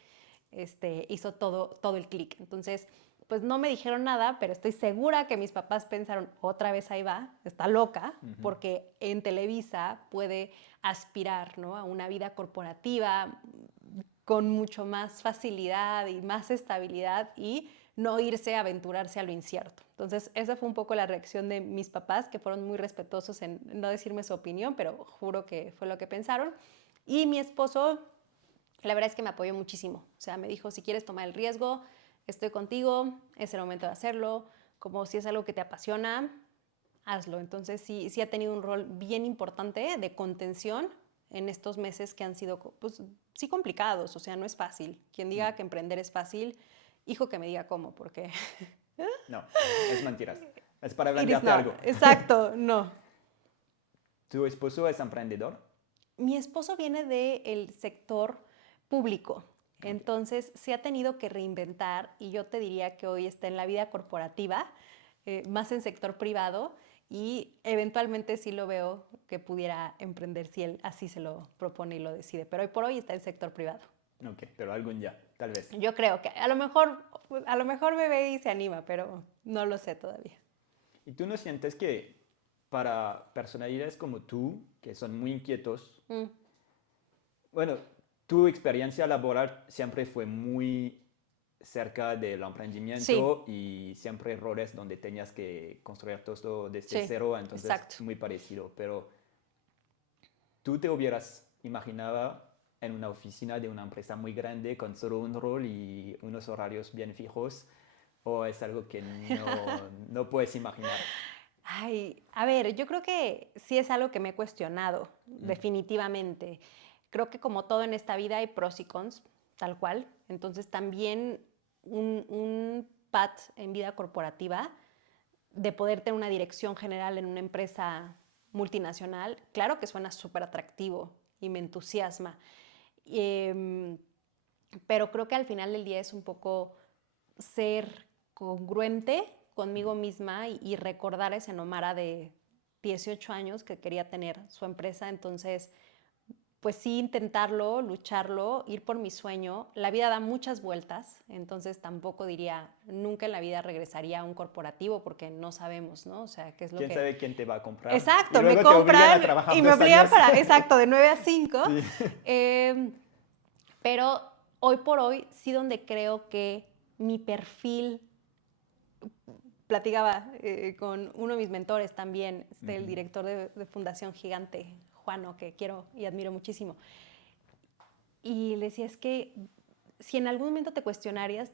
hizo todo el clic. Entonces, pues no me dijeron nada, pero estoy segura que mis papás pensaron, otra vez ahí va, está loca, porque en Televisa puede aspirar, ¿no?, a una vida corporativa con mucho más facilidad y más estabilidad y no irse a aventurarse a lo incierto. Entonces, esa fue un poco la reacción de mis papás, que fueron muy respetuosos en no decirme su opinión, pero juro que fue lo que pensaron. Y mi esposo, la verdad es que me apoyó muchísimo. O sea, me dijo, si quieres tomar el riesgo, estoy contigo, es el momento de hacerlo. Como si es algo que te apasiona, hazlo. Entonces, sí ha tenido un rol bien importante de contención en estos meses que han sido, pues, sí complicados. O sea, no es fácil. Quien diga que emprender es fácil, hijo que me diga cómo, porque... No, es mentiras. Es para It is venderte not. algo. Exacto, no. ¿Tu esposo es emprendedor? Mi esposo viene del sector público, entonces se ha tenido que reinventar, y yo te diría que hoy está en la vida corporativa, más en sector privado, y eventualmente sí lo veo que pudiera emprender si él así se lo propone y lo decide, pero hoy por hoy está en sector privado. Ok, pero algún día, tal vez. Yo creo que a lo mejor me ve y se anima, pero no lo sé todavía. ¿Y tú no sientes que para personalidades como tú, que son muy inquietos, bueno, tu experiencia laboral siempre fue muy cerca del emprendimiento y siempre roles donde tenías que construir todo desde cero, entonces exacto. muy parecido, pero ¿tú te hubieras imaginado en una oficina de una empresa muy grande con solo un rol y unos horarios bien fijos, o es algo que no puedes imaginar? Ay, a ver, yo creo que sí es algo que me he cuestionado, definitivamente. Creo que como todo en esta vida hay pros y cons, tal cual. Entonces también un path en vida corporativa de poder tener una dirección general en una empresa multinacional, claro que suena súper atractivo y me entusiasma. Pero creo que al final del día es un poco ser congruente conmigo misma y recordar a esa Nomara de 18 años que quería tener su empresa. Entonces, pues sí, intentarlo, lucharlo, ir por mi sueño. La vida da muchas vueltas, entonces tampoco diría, nunca en la vida regresaría a un corporativo porque no sabemos, ¿no? O sea, qué es lo ¿Quién que... sabe quién te va a comprar? Exacto, Y me luego te obligan a compran trabajar y me 2 obligan años. para, exacto, de 9 a 5. Sí. Pero hoy por hoy sí donde creo que mi perfil, platicaba con uno de mis mentores también, el director de Fundación Gigante, Juano, que quiero y admiro muchísimo. Y le decía, es que si en algún momento te cuestionaras,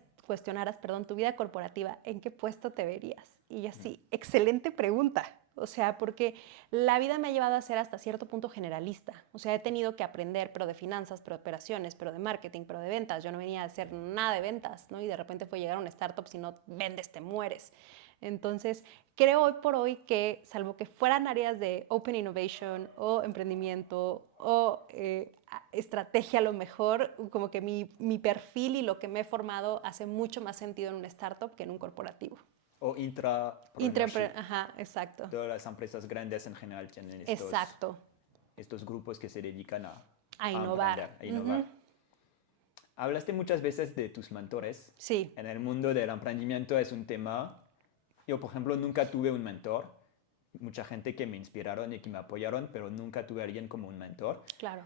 tu vida corporativa, ¿en qué puesto te verías? Y yo así, excelente pregunta. O sea, porque la vida me ha llevado a ser hasta cierto punto generalista. O sea, he tenido que aprender, pero de finanzas, pero de operaciones, pero de marketing, pero de ventas. Yo no venía a hacer nada de ventas, ¿no? Y de repente fue llegar a una startup, si no vendes, te mueres. Entonces, creo hoy por hoy que, salvo que fueran áreas de Open Innovation o emprendimiento o estrategia a lo mejor, como que mi perfil y lo que me he formado hace mucho más sentido en una startup que en un corporativo. O intrapreneurship. Ajá, exacto. Todas las empresas grandes en general tienen Exacto. estos grupos que se dedican A a innovar. emprender, a innovar. Hablaste muchas veces de tus mentores. Sí. En el mundo del emprendimiento es un tema. Yo, por ejemplo, nunca tuve un mentor. Mucha gente que me inspiraron y que me apoyaron, pero nunca tuve a alguien como un mentor. Claro.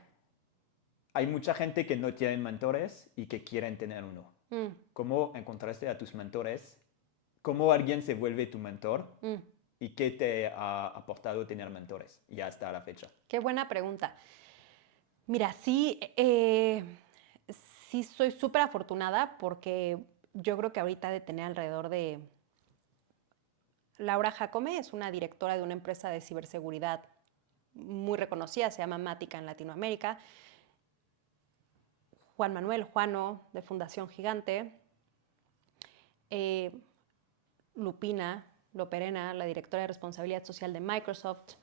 Hay mucha gente que no tienen mentores y que quieren tener uno. ¿Cómo encontraste a tus mentores? ¿Cómo alguien se vuelve tu mentor? ¿Y qué te ha aportado tener mentores ya hasta la fecha? Qué buena pregunta. Mira, sí, sí soy súper afortunada porque yo creo que ahorita de tener alrededor de... Laura Jacome es una directora de una empresa de ciberseguridad muy reconocida, se llama Mática en Latinoamérica. Juan Manuel Juano, de Fundación Gigante. Lupina Loperena, la directora de responsabilidad social de Microsoft.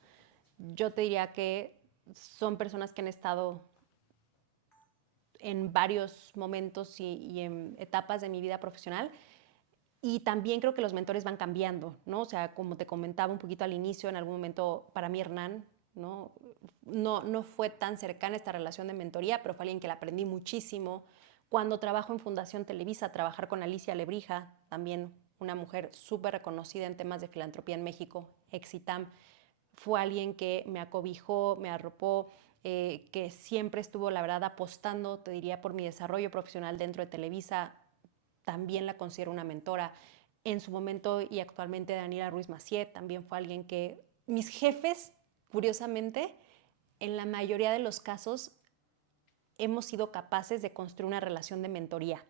Yo te diría que son personas que han estado en varios momentos y en etapas de mi vida profesional. Y también creo que los mentores van cambiando, ¿no? O sea, como te comentaba un poquito al inicio, en algún momento para mí Hernán, ¿no? No fue tan cercana esta relación de mentoría, pero fue alguien que la aprendí muchísimo. Cuando trabajo en Fundación Televisa, trabajar con Alicia Lebrija, también una mujer súper reconocida en temas de filantropía en México, Exitam, fue alguien que me acobijó, me arropó, que siempre estuvo, la verdad, apostando, te diría, por mi desarrollo profesional dentro de Televisa. También la considero una mentora. En su momento y actualmente Daniela Ruiz Massieu también fue alguien que mis jefes, curiosamente, en la mayoría de los casos hemos sido capaces de construir una relación de mentoría.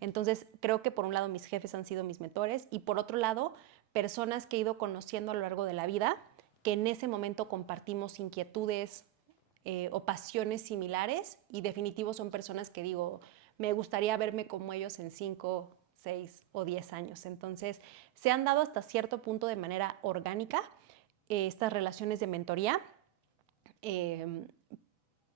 Entonces, creo que por un lado mis jefes han sido mis mentores y por otro lado, personas que he ido conociendo a lo largo de la vida, que en ese momento compartimos inquietudes o pasiones similares y definitivo son personas que digo, me gustaría verme como ellos en 5, 6 o 10 años. Entonces, se han dado hasta cierto punto de manera orgánica estas relaciones de mentoría.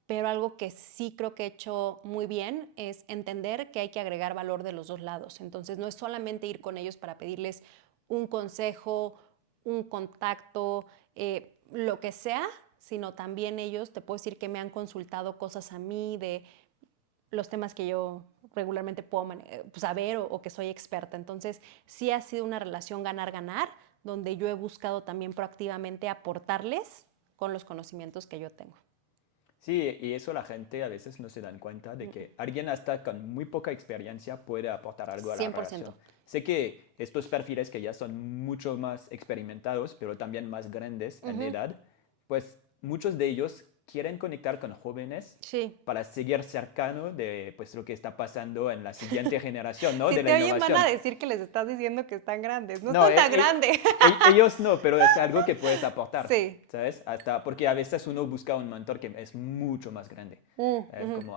Pero algo que sí creo que he hecho muy bien es entender que hay que agregar valor de los dos lados. Entonces, no es solamente ir con ellos para pedirles un consejo, un contacto, lo que sea, sino también ellos, te puedo decir que me han consultado cosas a mí de los temas que yo regularmente puedo saber o que soy experta. Entonces, sí ha sido una relación ganar-ganar, donde yo he buscado también proactivamente aportarles con los conocimientos que yo tengo. Sí, y eso la gente a veces no se dan cuenta de que alguien hasta con muy poca experiencia puede aportar algo a la 100%. relación. Sé que estos perfiles que ya son mucho más experimentados, pero también más grandes en edad, pues muchos de ellos quieren conectar con jóvenes para seguir cercano de pues, lo que está pasando en la siguiente generación, ¿no? Si de te la oyen innovación. van a decir que les estás diciendo que están grandes. No, No, están tan grandes. Ellos no, pero es algo que puedes aportar, Sí. ¿sabes? Hasta porque a veces uno busca un mentor que es mucho más grande. Como,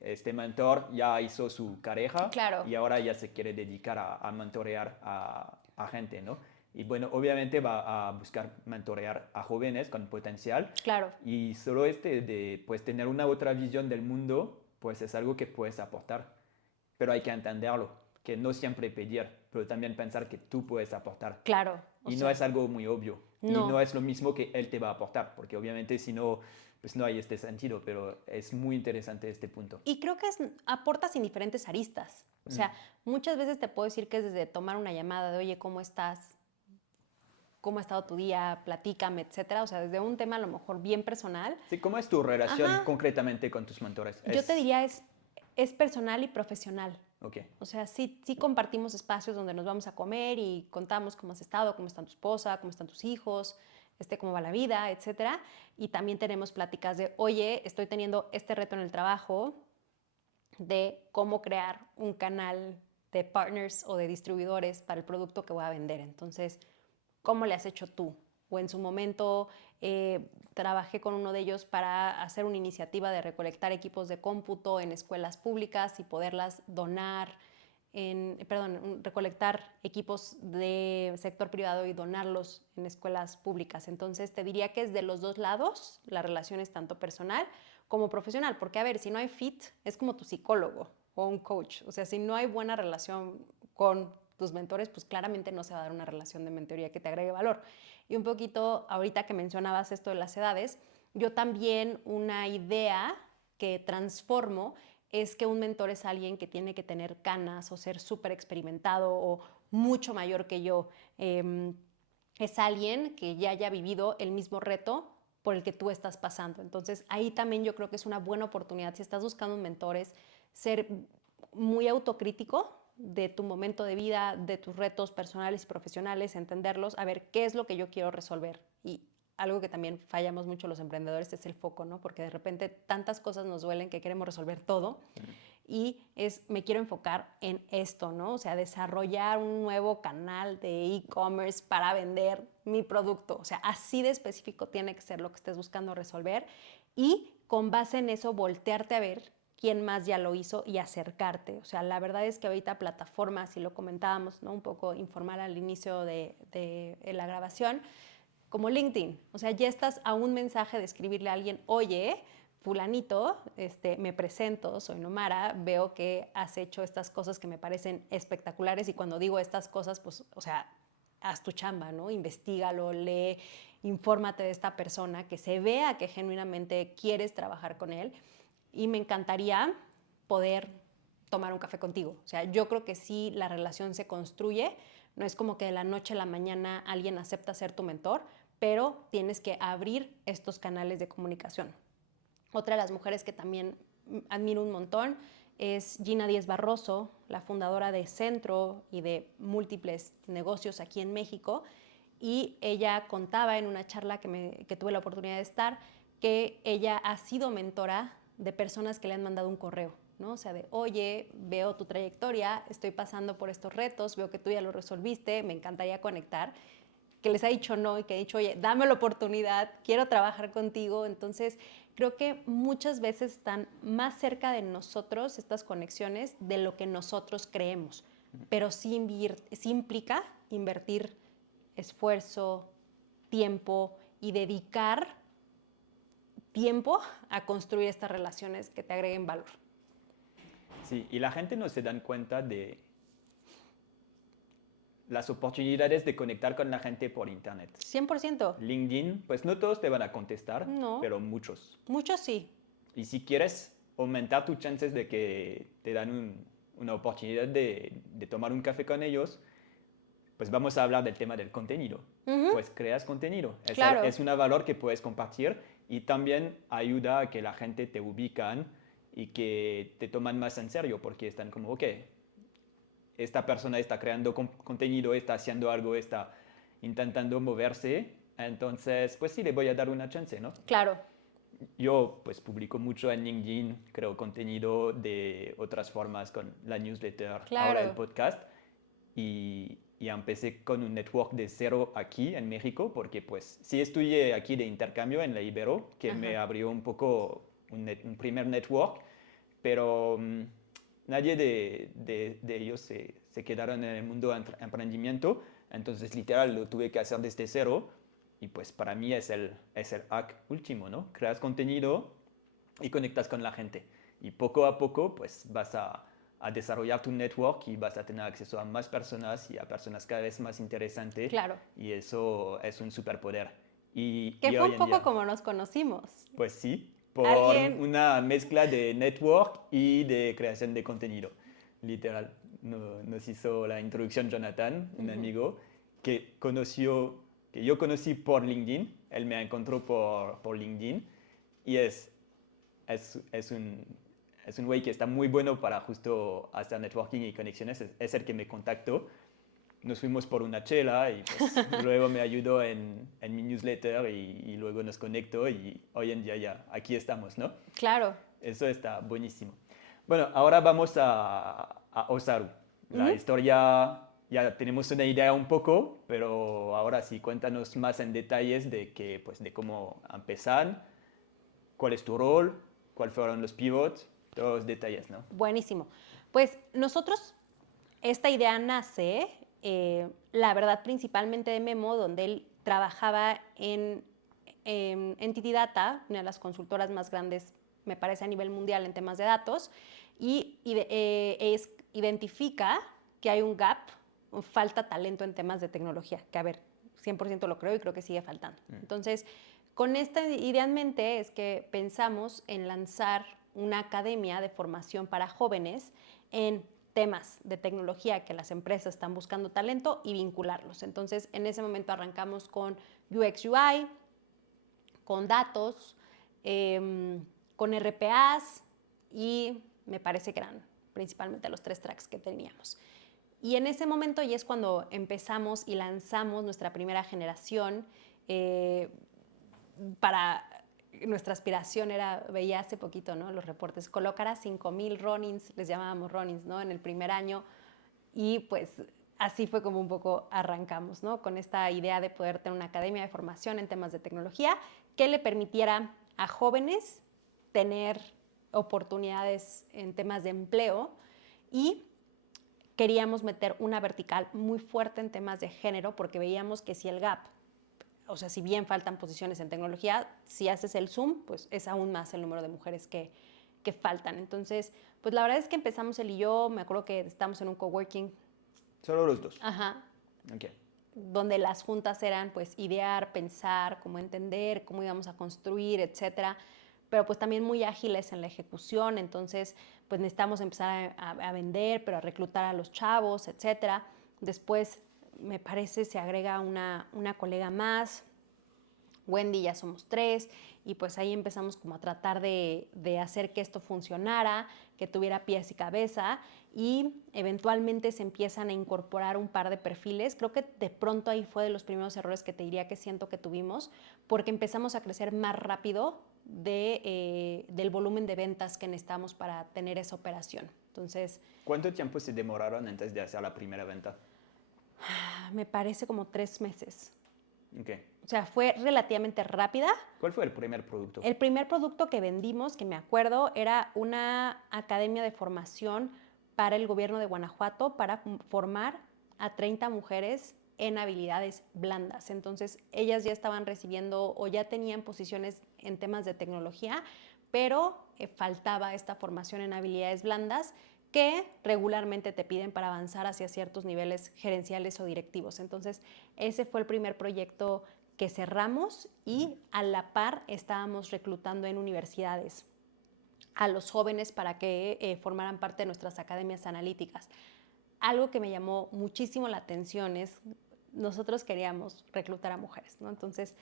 este mentor ya hizo su carrera Claro. y ahora ya se quiere dedicar a mentorear a gente, ¿no? Y bueno, obviamente va a buscar mentorear a jóvenes con potencial. Claro. Y solo de pues, tener una otra visión del mundo, pues es algo que puedes aportar. Pero hay que entenderlo, que no siempre pedir, pero también pensar que tú puedes aportar. Claro. Y no es algo muy obvio. Y No. no es lo mismo que él te va a aportar, porque obviamente si no, pues no hay este sentido, pero es muy interesante este punto. Y creo que aportas en diferentes aristas. O sea, muchas veces te puedo decir que es desde tomar una llamada de, oye, ¿cómo estás? ¿Cómo ha estado tu día? Platícame, etcétera. O sea, desde un tema a lo mejor bien personal. Sí, ¿cómo es tu relación concretamente con tus mentores? Yo te diría es personal y profesional. Okay. O sea, sí compartimos espacios donde nos vamos a comer y contamos cómo has estado, cómo está tu esposa, cómo están tus hijos, cómo va la vida, etcétera. Y también tenemos pláticas de, oye, estoy teniendo este reto en el trabajo de cómo crear un canal de partners o de distribuidores para el producto que voy a vender. Entonces, ¿cómo le has hecho tú? O en su momento trabajé con uno de ellos para hacer una iniciativa de recolectar equipos de cómputo en escuelas públicas y poderlas donar, recolectar equipos de sector privado y donarlos en escuelas públicas. Entonces te diría que es de los dos lados, la relación es tanto personal como profesional, porque a ver, si no hay fit, es como tu psicólogo o un coach. O sea, si no hay buena relación con tus mentores, pues claramente no se va a dar una relación de mentoría que te agregue valor. Y un poquito, ahorita que mencionabas esto de las edades, yo también una idea que transformo es que un mentor es alguien que tiene que tener canas o ser súper experimentado o mucho mayor que yo. Es alguien que ya haya vivido el mismo reto por el que tú estás pasando. Entonces, ahí también yo creo que es una buena oportunidad, si estás buscando un mentor, es ser muy autocrítico de tu momento de vida, de tus retos personales y profesionales, entenderlos, a ver qué es lo que yo quiero resolver. Y algo que también fallamos mucho los emprendedores es el foco, ¿no? Porque de repente tantas cosas nos duelen que queremos resolver todo. Y me quiero enfocar en esto, ¿no? O sea, desarrollar un nuevo canal de e-commerce para vender mi producto. O sea, así de específico tiene que ser lo que estés buscando resolver y con base en eso voltearte a ver quién más ya lo hizo y acercarte. O sea, la verdad es que ahorita plataformas, y lo comentábamos, ¿no? Un poco informal al inicio de la grabación, como LinkedIn. O sea, ya estás a un mensaje de escribirle a alguien, oye, fulanito, me presento, soy Nomara, veo que has hecho estas cosas que me parecen espectaculares y cuando digo estas cosas, pues, o sea, haz tu chamba, ¿no? Investígalo, lee, infórmate de esta persona, que se vea que genuinamente quieres trabajar con él y me encantaría poder tomar un café contigo. O sea, yo creo que sí la relación se construye, no es como que de la noche a la mañana alguien acepta ser tu mentor, pero tienes que abrir estos canales de comunicación. Otra de las mujeres que también admiro un montón es Gina Díez Barroso, la fundadora de Centro y de múltiples negocios aquí en México. Y ella contaba en una charla que tuve la oportunidad de estar que ella ha sido mentora de personas que le han mandado un correo, ¿no? O sea, de, oye, veo tu trayectoria, estoy pasando por estos retos, veo que tú ya lo resolviste, me encantaría conectar. Que les ha dicho no y que ha dicho, oye, dame la oportunidad, quiero trabajar contigo. Entonces, creo que muchas veces están más cerca de nosotros estas conexiones de lo que nosotros creemos, pero sí implica invertir esfuerzo, tiempo y dedicar tiempo a construir estas relaciones que te agreguen valor. Sí, y la gente no se dan cuenta de las oportunidades de conectar con la gente por internet. 100%. LinkedIn, pues no todos te van a contestar, no, pero muchos. Muchos sí. Y si quieres aumentar tus chances de que te dan una oportunidad de tomar un café con ellos, pues vamos a hablar del tema del contenido. Pues creas contenido. Claro. Es un valor que puedes compartir y también ayuda a que la gente te ubican y que te toman más en serio porque están como, ok, esta persona está creando contenido, está haciendo algo, está intentando moverse, entonces pues sí, le voy a dar una chance, ¿no? Claro. Yo pues publico mucho en LinkedIn, creo contenido de otras formas con la newsletter, Claro. ahora el podcast y empecé con un network de cero aquí en México porque pues sí estudié aquí de intercambio en la Ibero que me abrió un poco un primer network, pero nadie de ellos se quedaron en el mundo de emprendimiento. Entonces, literal, lo tuve que hacer desde cero y pues para mí es el hack último, ¿no? Creas contenido y conectas con la gente. Y poco a poco, pues vas a desarrollar tu network y vas a tener acceso a más personas y a personas cada vez más interesantes. Claro. Y eso es un superpoder. Que Y fue hoy un en poco día, como nos conocimos. pues sí, por Alguien, una mezcla de network y de creación de contenido. Literal, nos hizo la introducción Jonathan, un amigo que yo conocí por LinkedIn. Él me encontró por LinkedIn y es un güey que está muy bueno para justo hacer networking y conexiones. Es el que me contactó. Nos fuimos por una chela y pues luego me ayudó en mi newsletter y luego nos conectó y hoy en día ya aquí estamos, ¿no? claro. Eso está buenísimo. Bueno, ahora vamos a Osaru. La historia ya tenemos una idea un poco, pero ahora sí, cuéntanos más en detalles pues, de cómo empezar, cuál es tu rol, cuáles fueron los pivots, todos los detalles, ¿no? Buenísimo. Pues nosotros, esta idea nace, la verdad, principalmente de Memo, donde él trabajaba en Entity Data, una de las consultoras más grandes, me parece, a nivel mundial en temas de datos, y identifica que hay un gap, falta talento en temas de tecnología, que a ver, 100% lo creo y creo que sigue faltando. Entonces, con esta idea en mente es que pensamos en lanzar una academia de formación para jóvenes en temas de tecnología que las empresas están buscando talento y vincularlos. Entonces, en ese momento arrancamos con UX UI, con datos, con RPAs y me parece que eran principalmente los 3 tracks que teníamos. Y en ese momento ya es cuando empezamos y lanzamos nuestra primera generación. Para nuestra aspiración era, veía hace poquito, ¿no? Los reportes, colocar a 5,000 Ronins, les llamábamos Ronins, ¿no? En el primer año. Y pues así fue como un poco arrancamos, ¿no? Con esta idea de poder tener una academia de formación en temas de tecnología que le permitiera a jóvenes tener oportunidades en temas de empleo y queríamos meter una vertical muy fuerte en temas de género porque veíamos que si el gap, o sea, si bien faltan posiciones en tecnología, si haces el zoom, pues es aún más el número de mujeres que faltan. Entonces, pues la verdad es que empezamos él y yo, me acuerdo que estamos en un coworking. Solo los dos. Ajá. Ok. Donde las juntas eran pues idear, pensar, cómo entender, cómo íbamos a construir, etcétera, pero pues también muy ágiles en la ejecución, entonces pues necesitamos empezar a vender, pero a reclutar a los chavos, etcétera. Después me parece se agrega una colega más, Wendy, ya somos 3, y pues ahí empezamos como a tratar de hacer que esto funcionara, que tuviera pies y cabeza, y eventualmente se empiezan a incorporar un par de perfiles. Creo que de pronto ahí fue de los primeros errores que te diría que siento que tuvimos, porque empezamos a crecer más rápido del volumen de ventas que necesitamos para tener esa operación. Entonces, ¿Cuánto tiempo se demoraron antes de hacer la primera venta? me parece como 3 meses. Ok. O sea, fue relativamente rápida. ¿Cuál fue el primer producto? El primer producto que vendimos, que me acuerdo, era una academia de formación para el gobierno de Guanajuato para formar a 30 mujeres en habilidades blandas. Entonces, ellas ya estaban recibiendo o ya tenían posiciones en temas de tecnología, pero faltaba esta formación en habilidades blandas que regularmente te piden para avanzar hacia ciertos niveles gerenciales o directivos. Entonces, ese fue el primer proyecto que cerramos y a la par estábamos reclutando en universidades a los jóvenes para que formaran parte de nuestras academias analíticas. Algo que me llamó muchísimo la atención es, nosotros queríamos reclutar a mujeres, ¿no? Entonces,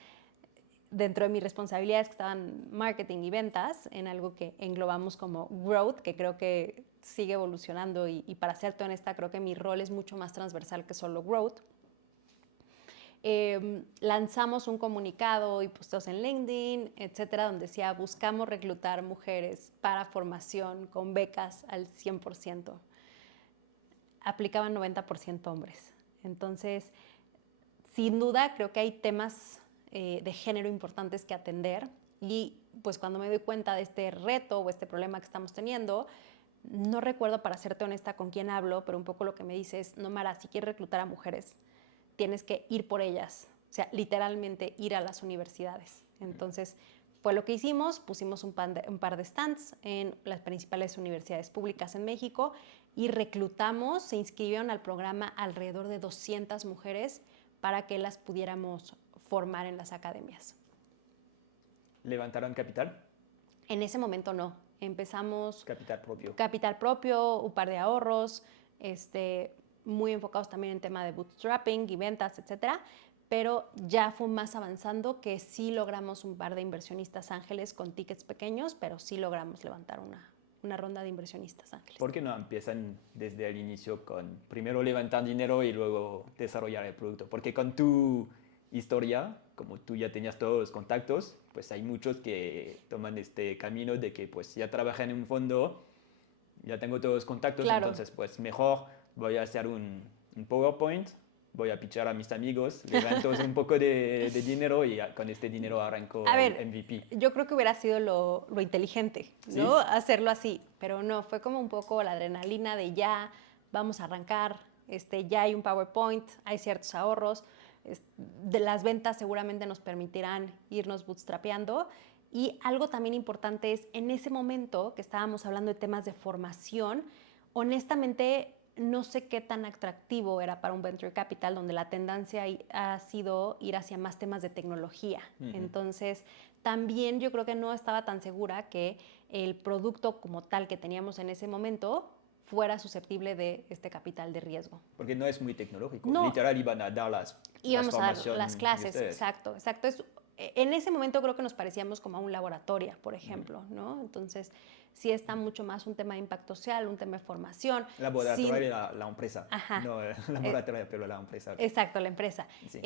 dentro de mis responsabilidades que estaban marketing y ventas, en algo que englobamos como growth, que creo que sigue evolucionando y para serte honesta, creo que mi rol es mucho más transversal que solo growth. Lanzamos un comunicado y posteos en LinkedIn, etcétera, donde decía, buscamos reclutar mujeres para formación con becas al 100%. Aplicaban 90% hombres. Entonces, sin duda, creo que hay temas de género importantes que atender y pues cuando me doy cuenta de este reto o este problema que estamos teniendo, no recuerdo, para serte honesta, con quién hablo, pero un poco lo que me dice es, no, Mara, si quieres reclutar a mujeres, tienes que ir por ellas, o sea, literalmente ir a las universidades. Entonces, fue lo que hicimos, pusimos un par de stands en las principales universidades públicas en México y reclutamos, se inscribieron al programa alrededor de 200 mujeres para que las pudiéramos formar en las academias. ¿Levantaron capital? En ese momento no, empezamos... Capital propio. Capital propio, un par de ahorros, muy enfocados también en tema de bootstrapping y ventas, etcétera, pero ya fue más avanzando que sí logramos un par de inversionistas ángeles con tickets pequeños, pero sí logramos levantar una ronda de inversionistas ángeles. ¿Por qué no empiezan desde el inicio con primero levantar dinero y luego desarrollar el producto? Porque con tu historia, como tú ya tenías todos los contactos, pues hay muchos que toman este camino de que pues ya trabajé en un fondo, ya tengo todos los contactos, claro. Entonces pues mejor voy a hacer un PowerPoint, voy a pitchar a mis amigos, levanto un poco de dinero y con este dinero arranco el MVP. Yo creo que hubiera sido lo inteligente, ¿no? ¿Sí? Hacerlo así, pero no, fue como un poco la adrenalina de ya, vamos a arrancar, ya hay un PowerPoint, hay ciertos ahorros, de las ventas seguramente nos permitirán irnos bootstrapeando. Y algo también importante es, en ese momento que estábamos hablando de temas de formación, honestamente no sé qué tan atractivo era para un venture capital donde la tendencia ha sido ir hacia más temas de tecnología. Entonces, también yo creo que no estaba tan segura que el producto como tal que teníamos en ese momento fuera susceptible de este capital de riesgo. Porque no es muy tecnológico. No. Literal iban a dar las íbamos a dar las clases, exacto. En ese momento creo que nos parecíamos como a un laboratorio, por ejemplo, ¿no? Entonces, sí está mucho más un tema de impacto social, un tema de formación. Laboratorio era la empresa. Ajá. No, laboratorio, pero la empresa. Exacto, la empresa. Sí.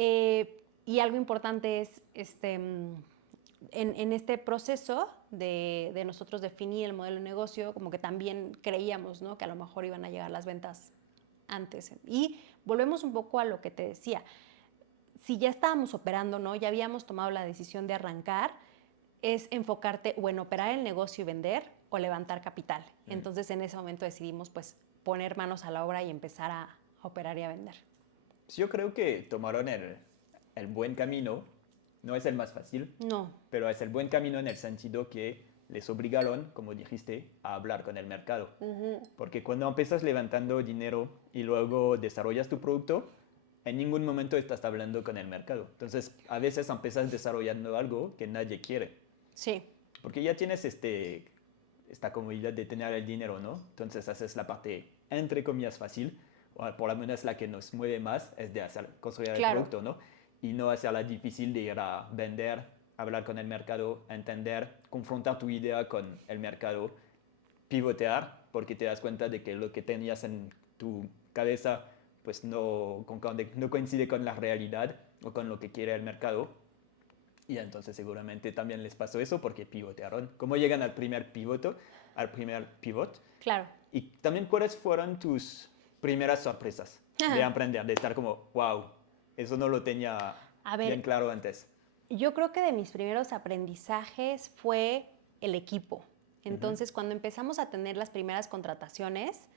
Y algo importante es, en este proceso de nosotros definir el modelo de negocio, como que también creíamos, ¿no?, que a lo mejor iban a llegar las ventas antes. Y volvemos un poco a lo que te decía. Si ya estábamos operando, ¿no?, ya habíamos tomado la decisión de arrancar, es enfocarte o en operar el negocio y vender o levantar capital. Entonces, en ese momento decidimos, pues, poner manos a la obra y empezar a operar y a vender. Yo creo que tomaron el buen camino. No es el más fácil, no, pero es el buen camino en el sentido que les obligaron, como dijiste, a hablar con el mercado. Porque cuando empiezas levantando dinero y luego desarrollas tu producto, en ningún momento estás hablando con el mercado. Entonces, a veces empiezas desarrollando algo que nadie quiere. Sí. Porque ya tienes esta comodidad de tener el dinero, ¿no? Entonces, haces la parte, entre comillas, fácil, o por lo menos la que nos mueve más, es de construir el producto, ¿no? Y no hacerla difícil de ir a vender, hablar con el mercado, entender, confrontar tu idea con el mercado, pivotear, porque te das cuenta de que lo que tenías en tu cabeza pues no coincide con la realidad o con lo que quiere el mercado. Y entonces seguramente también les pasó eso porque pivotearon. ¿Cómo llegan al primer pivot? Claro. Y también, ¿cuáles fueron tus primeras sorpresas de emprender? De estar como, wow, eso no lo tenía bien claro antes. Yo creo que de mis primeros aprendizajes fue el equipo. Entonces, cuando empezamos a tener las primeras contrataciones,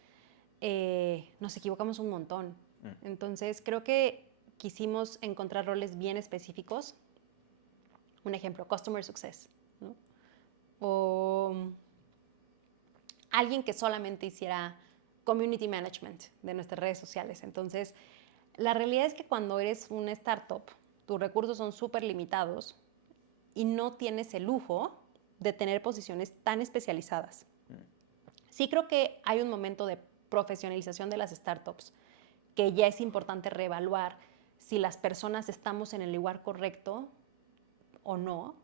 nos equivocamos un montón. Entonces, creo que quisimos encontrar roles bien específicos. Un ejemplo, Customer Success, ¿no? O alguien que solamente hiciera Community Management de nuestras redes sociales. Entonces, la realidad es que cuando eres una startup, tus recursos son súper limitados y no tienes el lujo de tener posiciones tan especializadas. Sí creo que hay un momento de profesionalización de las startups que ya es importante reevaluar si las personas estamos en el lugar correcto o no,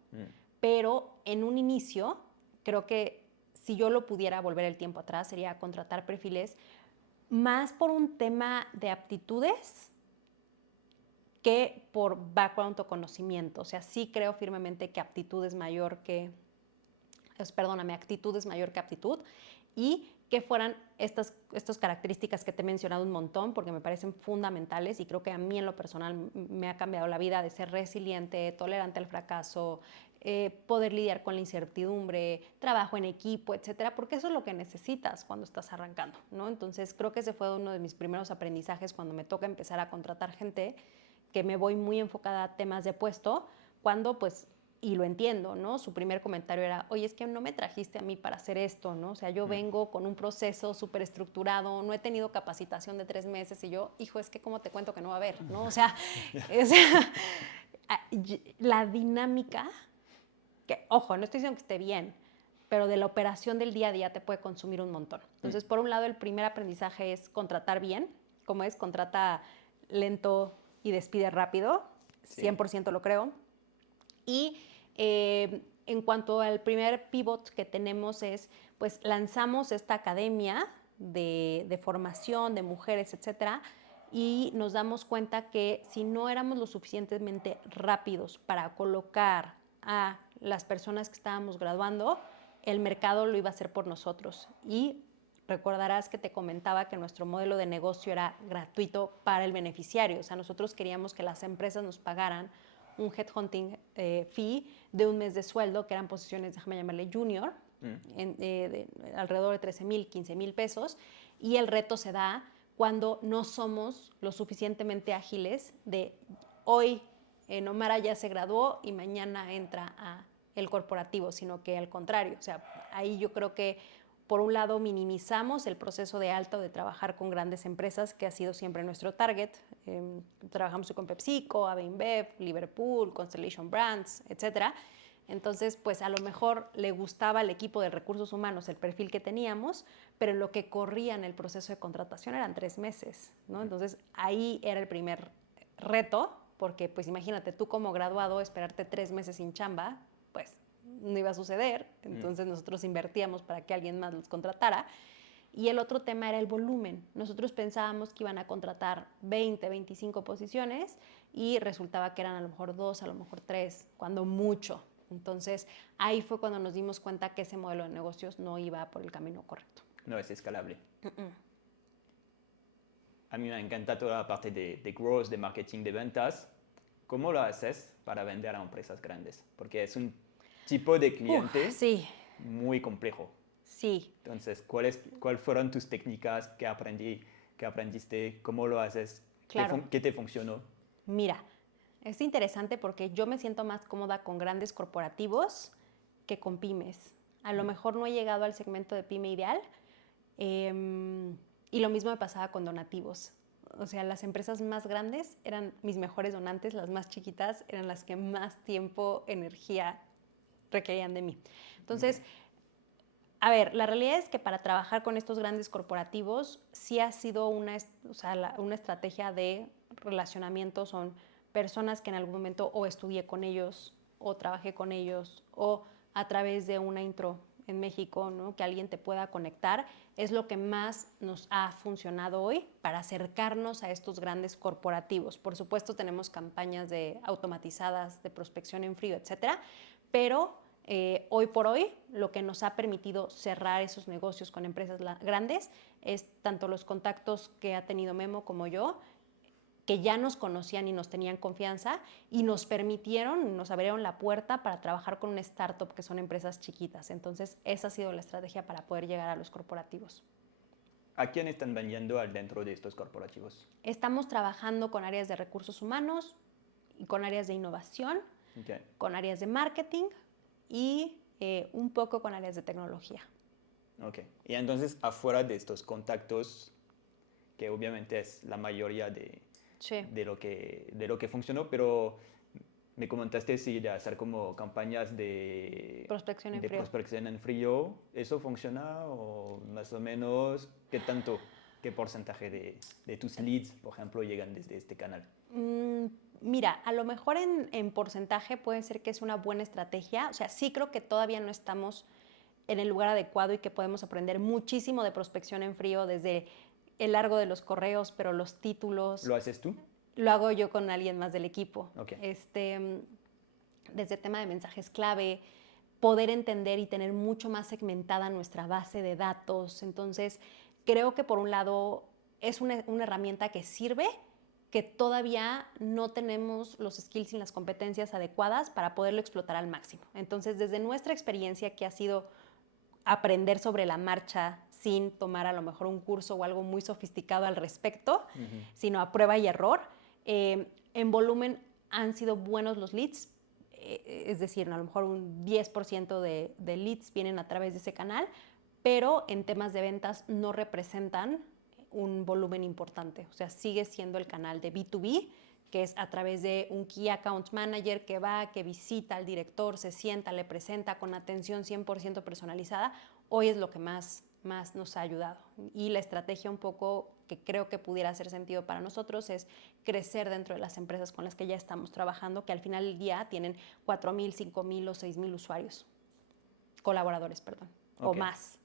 pero en un inicio creo que si yo lo pudiera volver el tiempo atrás sería contratar perfiles más por un tema de aptitudes que por background o conocimiento. O sea, sí creo firmemente que actitud es mayor que aptitud y que fueran estas características que te he mencionado un montón porque me parecen fundamentales y creo que a mí en lo personal me ha cambiado la vida de ser resiliente, tolerante al fracaso, poder lidiar con la incertidumbre, trabajo en equipo, etcétera, porque eso es lo que necesitas cuando estás arrancando, ¿no? Entonces, creo que ese fue uno de mis primeros aprendizajes cuando me toca empezar a contratar gente, que me voy muy enfocada a temas de puesto, cuando pues, y lo entiendo, ¿no? Su primer comentario era, oye, es que no me trajiste a mí para hacer esto, ¿no? O sea, yo vengo con un proceso súper estructurado, no he tenido capacitación de 3 meses, y yo, hijo, es que cómo te cuento que no va a haber, ¿no? O sea, la dinámica, que, ojo, no estoy diciendo que esté bien, pero de la operación del día a día te puede consumir un montón. Entonces, por un lado, el primer aprendizaje es contratar bien, como es, contrata lento y despide rápido, 100% lo creo. Y en cuanto al primer pivot que tenemos es, pues lanzamos esta academia de formación de mujeres, etcétera, y nos damos cuenta que si no éramos lo suficientemente rápidos para colocar a las personas que estábamos graduando, el mercado lo iba a hacer por nosotros. Y recordarás que te comentaba que nuestro modelo de negocio era gratuito para el beneficiario. O sea, nosotros queríamos que las empresas nos pagaran un headhunting fee de un mes de sueldo, que eran posiciones, déjame llamarle junior, de alrededor de 13,000, 15,000 pesos. Y el reto se da cuando no somos lo suficientemente ágiles de hoy Omara ya se graduó y mañana entra a el corporativo, sino que al contrario. O sea, ahí yo creo que por un lado minimizamos el proceso de alta o de trabajar con grandes empresas, que ha sido siempre nuestro target. Trabajamos con PepsiCo, AB InBev, Liverpool, Constellation Brands, etcétera. Entonces, pues a lo mejor le gustaba al equipo de recursos humanos el perfil que teníamos, pero lo que corría en el proceso de contratación eran 3 meses, ¿no? Entonces, ahí era el primer reto, porque pues imagínate, tú como graduado esperarte 3 meses sin chamba, pues no iba a suceder. Entonces nosotros invertíamos para que alguien más los contratara. Y el otro tema era el volumen. Nosotros pensábamos que iban a contratar 20, 25 posiciones y resultaba que eran a lo mejor 2, a lo mejor 3, cuando mucho. Entonces ahí fue cuando nos dimos cuenta que ese modelo de negocios no iba por el camino correcto. No es escalable. A mí me encanta toda la parte de growth, de marketing, de ventas. ¿Cómo lo haces para vender a empresas grandes? Porque es un tipo de cliente sí. muy complejo. Sí. Entonces, ¿cuáles fueron tus técnicas que aprendiste? ¿Cómo lo haces? Claro. ¿Qué te funcionó? Mira, es interesante porque yo me siento más cómoda con grandes corporativos que con pymes. A lo mejor no he llegado al segmento de pyme ideal, y lo mismo me pasaba con donativos. O sea, las empresas más grandes eran mis mejores donantes, las más chiquitas eran las que más tiempo, energía requerían de mí. Entonces, a ver, la realidad es que para trabajar con estos grandes corporativos sí ha sido una estrategia de relacionamiento. Son personas que en algún momento o estudié con ellos o trabajé con ellos o a través de una intro en México, ¿no? Que alguien te pueda conectar, es lo que más nos ha funcionado hoy para acercarnos a estos grandes corporativos. Por supuesto, tenemos campañas automatizadas de prospección en frío, etcétera, pero hoy por hoy lo que nos ha permitido cerrar esos negocios con empresas grandes es tanto los contactos que ha tenido Memo como yo, que ya nos conocían y nos tenían confianza y nos abrieron la puerta para trabajar con una startup, que son empresas chiquitas. Entonces, esa ha sido la estrategia para poder llegar a los corporativos. ¿A quién están vendiendo dentro de estos corporativos? Estamos trabajando con áreas de recursos humanos y con áreas de innovación, con áreas de marketing y un poco con áreas de tecnología. Ok. Y entonces, afuera de estos contactos, que obviamente es la mayoría de lo que funcionó, pero me comentaste de hacer como campañas de prospección en frío. ¿Eso funciona o más o menos? ¿Qué porcentaje de tus leads, por ejemplo, llegan desde este canal? Mira, a lo mejor en porcentaje puede ser que es una buena estrategia. O sea, sí creo que todavía no estamos en el lugar adecuado y que podemos aprender muchísimo de prospección en frío desde el largo de los correos, pero los títulos... ¿Lo haces tú? Lo hago yo con alguien más del equipo. Okay. Desde el tema de mensajes clave, poder entender y tener mucho más segmentada nuestra base de datos. Entonces, creo que por un lado es una herramienta que sirve, que todavía no tenemos los skills y las competencias adecuadas para poderlo explotar al máximo. Entonces, desde nuestra experiencia, que ha sido aprender sobre la marcha sin tomar a lo mejor un curso o algo muy sofisticado al respecto, sino a prueba y error, en volumen han sido buenos los leads, es decir, a lo mejor un 10% de leads vienen a través de ese canal, pero en temas de ventas no representan un volumen importante. O sea, sigue siendo el canal de B2B, que es a través de un Key Account Manager que va, que visita al director, se sienta, le presenta con atención 100% personalizada. Hoy es lo que más nos ha ayudado. Y la estrategia un poco que creo que pudiera hacer sentido para nosotros es crecer dentro de las empresas con las que ya estamos trabajando, que al final del día tienen 4,000, 5,000 o 6,000 usuarios, colaboradores, perdón, o más.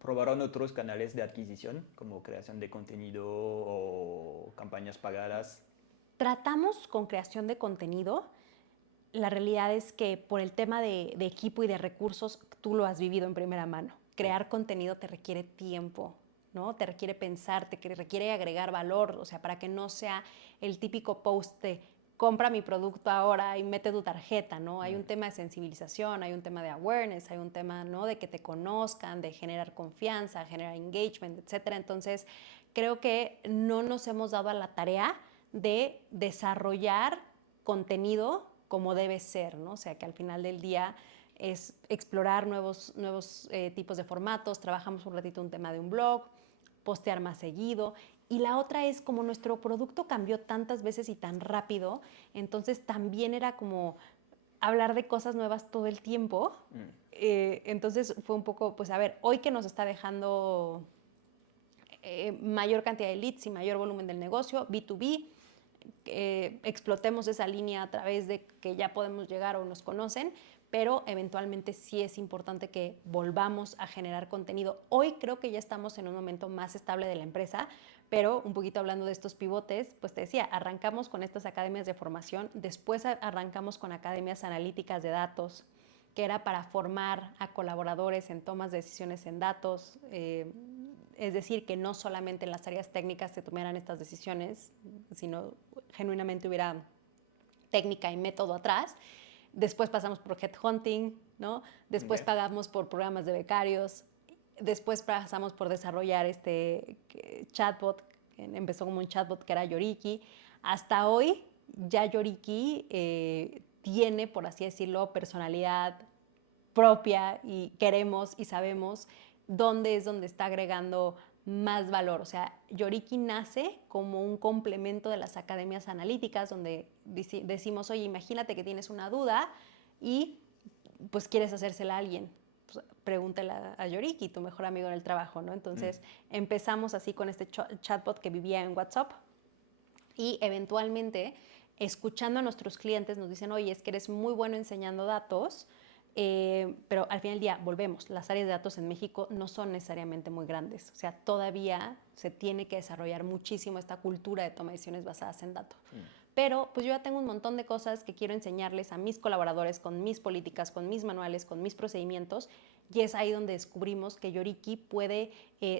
¿Probaron otros canales de adquisición, como creación de contenido o campañas pagadas? Tratamos con creación de contenido. La realidad es que por el tema de equipo y de recursos, tú lo has vivido en primera mano. Crear contenido te requiere tiempo, ¿no? Te requiere pensar, te requiere agregar valor, o sea, para que no sea el típico post de compra mi producto ahora y mete tu tarjeta, ¿no? Hay un tema de sensibilización, hay un tema de awareness, hay un tema, ¿no?, de que te conozcan, de generar confianza, generar engagement, etcétera. Entonces, creo que no nos hemos dado a la tarea de desarrollar contenido como debe ser, ¿no? O sea, que al final del día es explorar nuevos tipos de formatos, trabajamos un ratito un tema de un blog, postear más seguido. Y la otra es como nuestro producto cambió tantas veces y tan rápido, entonces también era como hablar de cosas nuevas todo el tiempo. Entonces fue un poco, pues a ver, hoy que nos está dejando mayor cantidad de leads y mayor volumen del negocio, B2B, explotemos esa línea a través de que ya podemos llegar o nos conocen, pero eventualmente sí es importante que volvamos a generar contenido. Hoy creo que ya estamos en un momento más estable de la empresa, pero un poquito hablando de estos pivotes, pues te decía, arrancamos con estas academias de formación, después arrancamos con academias analíticas de datos, que era para formar a colaboradores en tomas de decisiones en datos, es decir, que no solamente en las áreas técnicas se tomaran estas decisiones, sino genuinamente hubiera técnica y método atrás. Después pasamos por headhunting, ¿no? Después pagamos por programas de becarios. Después pasamos por desarrollar este chatbot, que empezó como un chatbot que era Yoriki. Hasta hoy ya Yoriki tiene, por así decirlo, personalidad propia y queremos y sabemos dónde es donde está agregando más valor. O sea, Yoriki nace como un complemento de las academias analíticas donde decimos, oye, imagínate que tienes una duda y pues quieres hacérsela a alguien. Pues, pregúntale a Yoriki, tu mejor amigo en el trabajo, ¿no? Entonces empezamos así con este chatbot que vivía en WhatsApp y eventualmente, escuchando a nuestros clientes, nos dicen, oye, es que eres muy bueno enseñando datos, pero al final del día, volvemos, las áreas de datos en México no son necesariamente muy grandes. O sea, todavía se tiene que desarrollar muchísimo esta cultura de toma de decisiones basadas en datos. Pero pues yo ya tengo un montón de cosas que quiero enseñarles a mis colaboradores con mis políticas, con mis manuales, con mis procedimientos, y es ahí donde descubrimos que Yoriki puede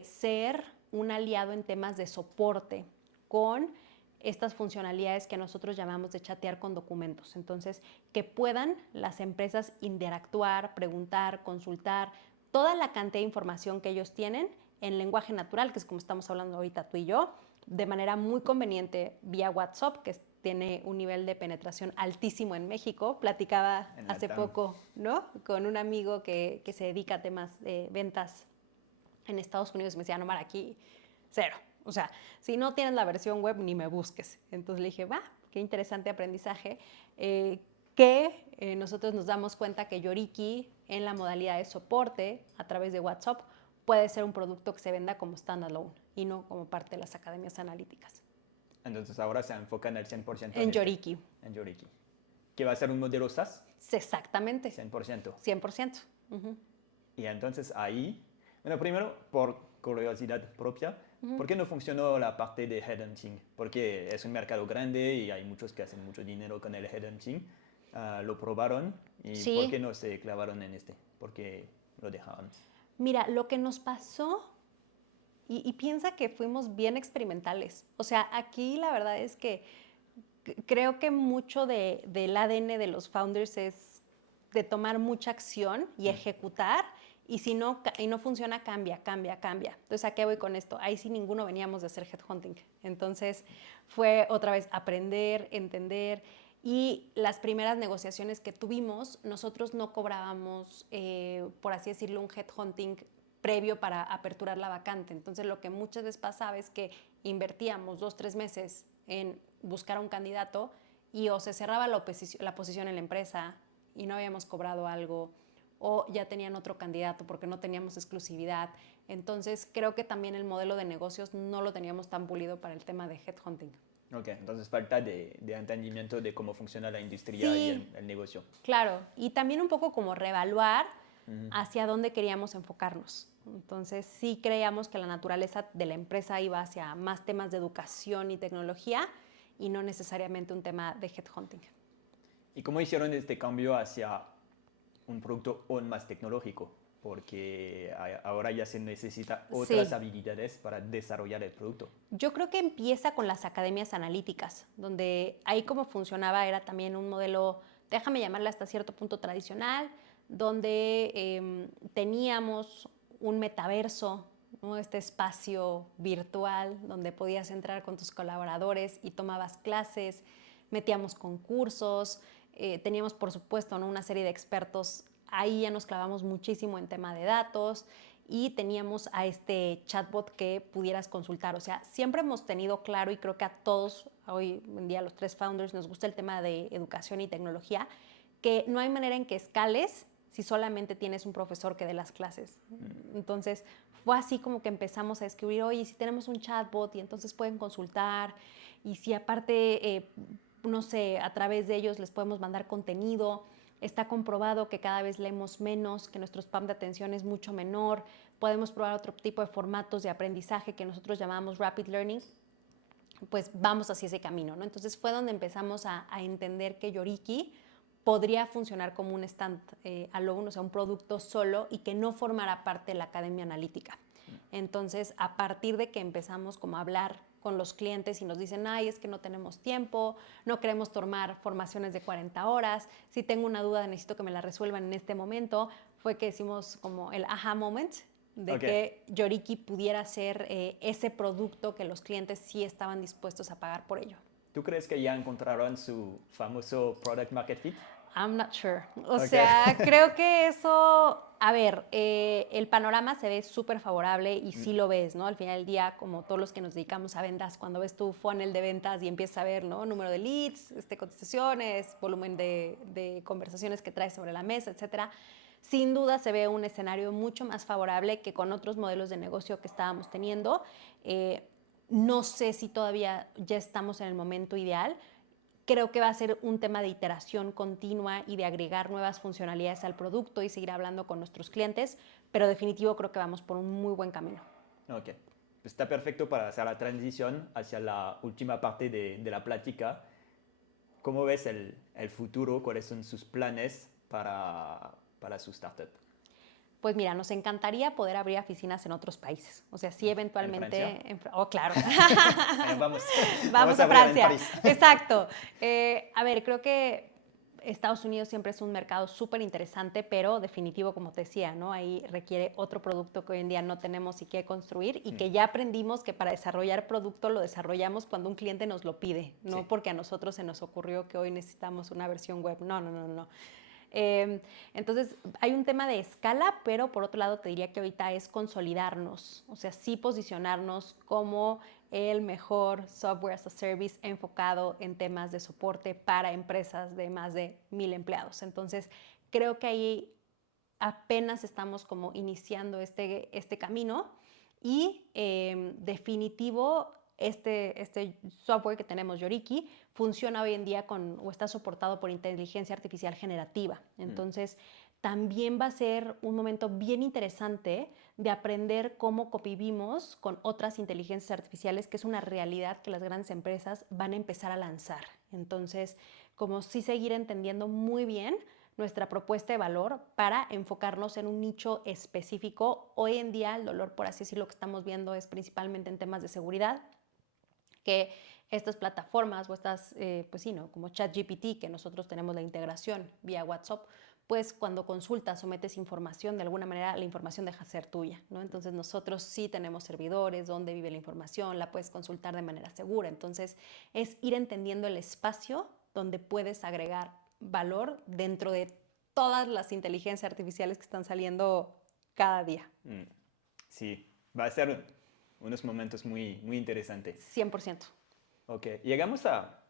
ser un aliado en temas de soporte con estas funcionalidades que nosotros llamamos de chatear con documentos. Entonces, que puedan las empresas interactuar, preguntar, consultar toda la cantidad de información que ellos tienen en lenguaje natural, que es como estamos hablando ahorita tú y yo, de manera muy conveniente vía WhatsApp, que tiene un nivel de penetración altísimo en México. Platicaba hace poco, ¿no?, con un amigo que se dedica a temas de ventas en Estados Unidos y me decía, no, Mar, aquí cero. O sea, si no tienes la versión web, ni me busques. Entonces le dije, va, qué interesante aprendizaje, nosotros nos damos cuenta que Yoriki, en la modalidad de soporte, a través de WhatsApp, puede ser un producto que se venda como standalone y no como parte de las academias analíticas. Entonces ahora se enfocan al 100% en Yoriki. En Yoriki. ¿Que va a ser un modelo SaaS? Exactamente. 100%. 100%. Y entonces ahí, bueno, primero, por curiosidad propia, ¿por qué no funcionó la parte de headhunting? Porque es un mercado grande y hay muchos que hacen mucho dinero con el headhunting. Lo probaron y Sí. ¿por qué no se clavaron en este? ¿Por qué lo dejaron? Mira, lo que nos pasó, y piensa que fuimos bien experimentales. O sea, aquí la verdad es que creo que mucho del ADN de los founders es de tomar mucha acción y ejecutar, y si no, no funciona, cambia. Entonces, ¿a qué voy con esto? Ahí sí ninguno veníamos de hacer headhunting. Entonces, fue otra vez aprender, entender, y las primeras negociaciones que tuvimos, nosotros no cobrábamos, por así decirlo, un headhunting previo para aperturar la vacante. Entonces, lo que muchas veces pasaba es que invertíamos 2-3 meses en buscar a un candidato y o se cerraba la posición en la empresa y no habíamos cobrado algo, o ya tenían otro candidato porque no teníamos exclusividad. Entonces, creo que también el modelo de negocios no lo teníamos tan pulido para el tema de headhunting. Ok, entonces falta de entendimiento de cómo funciona la industria Sí, y el negocio. claro, y también un poco como reevaluar hacia dónde queríamos enfocarnos. Entonces, sí creíamos que la naturaleza de la empresa iba hacia más temas de educación y tecnología y no necesariamente un tema de headhunting. ¿Y cómo hicieron este cambio hacia un producto aún más tecnológico? Porque ahora ya se necesita otras habilidades para desarrollar el producto. Yo creo que empieza con las academias analíticas, donde ahí como funcionaba era también un modelo, déjame llamarle hasta cierto punto tradicional, donde teníamos un metaverso, ¿no? Este espacio virtual donde podías entrar con tus colaboradores y tomabas clases, metíamos concursos, teníamos por supuesto, ¿no?, una serie de expertos. Ahí ya nos clavamos muchísimo en tema de datos y teníamos a este chatbot que pudieras consultar. O sea, siempre hemos tenido claro, y creo que a todos hoy en día los 3 founders nos gusta el tema de educación y tecnología, que no hay manera en que escales si solamente tienes un profesor que dé las clases. Entonces, fue así como que empezamos a descubrir, oye, si tenemos un chatbot y entonces pueden consultar, y si aparte, no sé, a través de ellos les podemos mandar contenido. Está comprobado que cada vez leemos menos, que nuestro spam de atención es mucho menor. Podemos probar otro tipo de formatos de aprendizaje que nosotros llamamos Rapid Learning. Pues vamos hacia ese camino, ¿no? Entonces fue donde empezamos a entender que Yoriki podría funcionar como un stand-alone, o sea, un producto solo y que no formara parte de la academia analítica. Entonces, a partir de que empezamos como a hablar con los clientes y nos dicen, ay, es que no tenemos tiempo, no queremos tomar formaciones de 40 horas, si tengo una duda necesito que me la resuelvan en este momento, fue que hicimos como el aha moment de que Yoriki pudiera ser ese producto que los clientes sí estaban dispuestos a pagar por ello. ¿Tú crees que ya encontraron su famoso product market fit? I'm not sure. O sea, creo que eso, a ver, el panorama se ve súper favorable y sí lo ves, ¿no? Al final del día, como todos los que nos dedicamos a ventas, cuando ves tu funnel de ventas y empiezas a ver, ¿no?, número de leads, cotizaciones, volumen de conversaciones que traes sobre la mesa, etcétera, sin duda se ve un escenario mucho más favorable que con otros modelos de negocio que estábamos teniendo. No sé si todavía ya estamos en el momento ideal. Creo que va a ser un tema de iteración continua y de agregar nuevas funcionalidades al producto y seguir hablando con nuestros clientes, pero definitivo creo que vamos por un muy buen camino. Ok, pues está perfecto para hacer la transición hacia la última parte de la plática. ¿Cómo ves el futuro? ¿Cuáles son sus planes para su startup? Pues mira, nos encantaría poder abrir oficinas en otros países. O sea, sí eventualmente... ¿En Francia? Oh, claro. Vamos a abrir Francia. en París. Exacto. A ver, creo que Estados Unidos siempre es un mercado súper interesante, pero definitivo, como te decía, ¿no? Ahí requiere otro producto que hoy en día no tenemos y que construir, y que ya aprendimos que para desarrollar producto lo desarrollamos cuando un cliente nos lo pide, no porque a nosotros se nos ocurrió que hoy necesitamos una versión web. No. Entonces, hay un tema de escala, pero por otro lado te diría que ahorita es consolidarnos, o sea, sí posicionarnos como el mejor software as a service enfocado en temas de soporte para empresas de más de 1,000 empleados. Entonces, creo que ahí apenas estamos como iniciando este camino y definitivo, este software que tenemos, Yoriki, funciona hoy en día o está soportado por inteligencia artificial generativa. Entonces, también va a ser un momento bien interesante de aprender cómo convivimos con otras inteligencias artificiales, que es una realidad que las grandes empresas van a empezar a lanzar. Entonces, como sí seguir entendiendo muy bien nuestra propuesta de valor para enfocarnos en un nicho específico. Hoy en día el dolor, por así decirlo, que estamos viendo es principalmente en temas de seguridad, que estas plataformas o estas, pues sí, ¿no? Como ChatGPT, que nosotros tenemos la integración vía WhatsApp, pues cuando consultas o metes información, de alguna manera la información deja de ser tuya, ¿no? Entonces nosotros sí tenemos servidores donde vive la información, la puedes consultar de manera segura. Entonces es ir entendiendo el espacio donde puedes agregar valor dentro de todas las inteligencias artificiales que están saliendo cada día. Sí, va a ser unos momentos muy, muy interesantes. 100%. Ok, llegamos a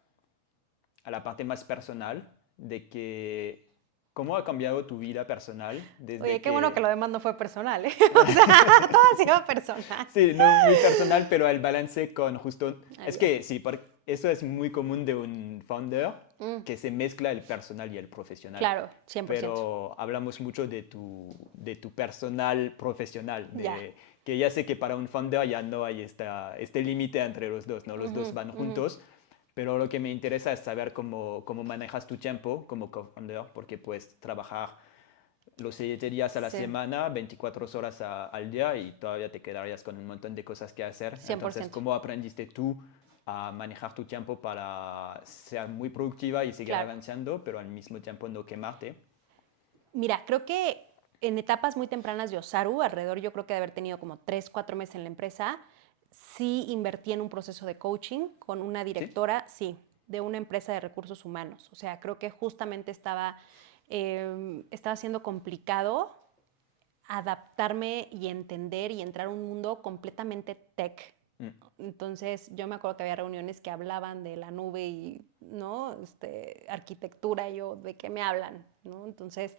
la parte más personal de que cómo ha cambiado tu vida personal desde Oye, que... qué bueno que lo demás no fue personal, ¿eh? O sea, todo ha sido personal. Sí, no muy personal, pero el balance con justo... Ay, Es ya. que sí, eso es muy común de un founder, que se mezcla el personal y el profesional. Claro, 100%. Pero hablamos mucho de tu personal profesional, Ya. que ya sé que para un founder ya no hay este límite entre los dos, ¿no? Los dos van juntos, pero lo que me interesa es saber cómo manejas tu tiempo como co-founder, porque puedes trabajar los 7 días a la Sí. semana, 24 horas al día y todavía te quedarías con un montón de cosas que hacer. 100%. Entonces, ¿cómo aprendiste tú a manejar tu tiempo para ser muy productiva y seguir Claro. avanzando, pero al mismo tiempo no quemarte? Mira, creo que en etapas muy tempranas de Osaru, alrededor yo creo que de haber tenido como 3, 4 meses en la empresa, sí invertí en un proceso de coaching con una directora, sí, de una empresa de recursos humanos. O sea, creo que justamente estaba siendo complicado adaptarme y entender y entrar a un mundo completamente tech. Entonces yo me acuerdo que había reuniones que hablaban de la nube y, ¿no? Arquitectura, y yo, ¿de qué me hablan? ¿No? Entonces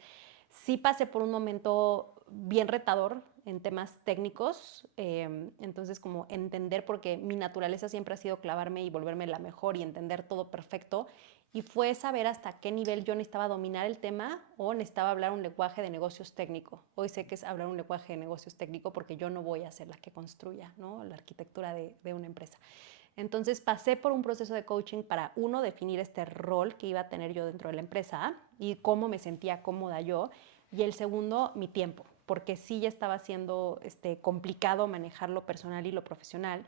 sí pasé por un momento bien retador en temas técnicos, entonces como entender, porque mi naturaleza siempre ha sido clavarme y volverme la mejor y entender todo perfecto, y fue saber hasta qué nivel yo necesitaba dominar el tema o necesitaba hablar un lenguaje de negocios técnico. Hoy sé que es hablar un lenguaje de negocios técnico porque yo no voy a ser la que construya, ¿no? La arquitectura de una empresa. Entonces pasé por un proceso de coaching para, uno, definir este rol que iba a tener yo dentro de la empresa y cómo me sentía cómoda yo, y el segundo, mi tiempo, porque sí ya estaba siendo complicado manejar lo personal y lo profesional.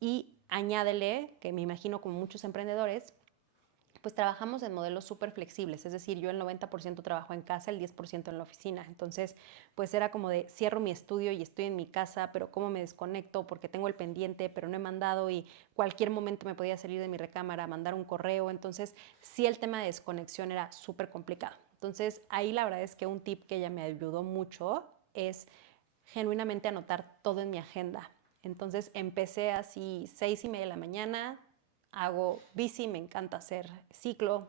Y añádele, que me imagino como muchos emprendedores, pues trabajamos en modelos súper flexibles, es decir, yo el 90% trabajo en casa, el 10% en la oficina. Entonces, pues era como de cierro mi estudio y estoy en mi casa, pero cómo me desconecto porque tengo el pendiente, pero no he mandado, y cualquier momento me podía salir de mi recámara, mandar un correo. Entonces, sí, el tema de desconexión era súper complicado. Entonces, ahí la verdad es que un tip que ella me ayudó mucho es genuinamente anotar todo en mi agenda. Entonces, empecé así 6:30 de la mañana, hago bici, me encanta hacer ciclo.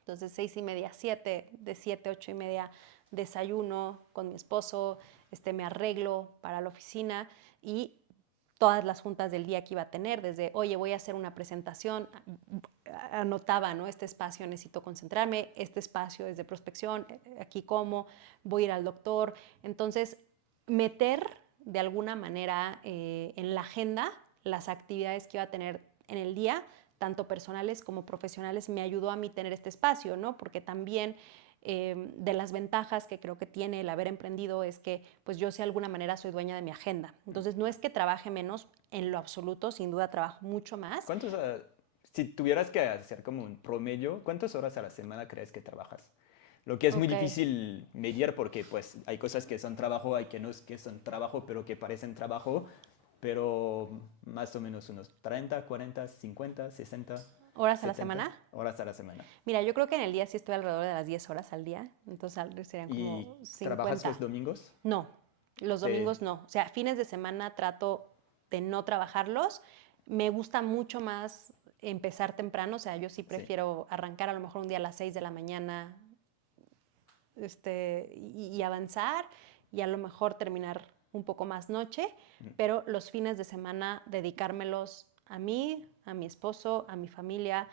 Entonces 6:30, 7, de 7, 8:30 desayuno con mi esposo, me arreglo para la oficina y todas las juntas del día que iba a tener, desde, oye, voy a hacer una presentación, anotaba, ¿no? Este espacio necesito concentrarme, este espacio es de prospección, aquí como, voy a ir al doctor. Entonces, meter de alguna manera en la agenda las actividades que iba a tener en el día, tanto personales como profesionales, me ayudó a mí tener este espacio, ¿no? Porque también de las ventajas que creo que tiene el haber emprendido es que pues yo de alguna manera soy dueña de mi agenda. Entonces no es que trabaje menos en lo absoluto, sin duda trabajo mucho más. Si tuvieras que hacer como un promedio, ¿cuántas horas a la semana crees que trabajas? Lo que es muy difícil medir porque pues hay cosas que son trabajo, hay que no que son trabajo, pero que parecen trabajo, pero más o menos unos 30, 40, 50, 60. ¿Horas a la semana? Horas a la semana. Mira, yo creo que en el día sí estoy alrededor de las 10 horas al día, entonces serían como ¿Y 50. trabajas los domingos? No, los domingos no. O sea, fines de semana trato de no trabajarlos. Me gusta mucho más empezar temprano, o sea, yo sí prefiero arrancar a lo mejor un día a las 6 de la mañana y avanzar, y a lo mejor terminar un poco más noche, pero los fines de semana dedicármelos a mí, a mi esposo, a mi familia,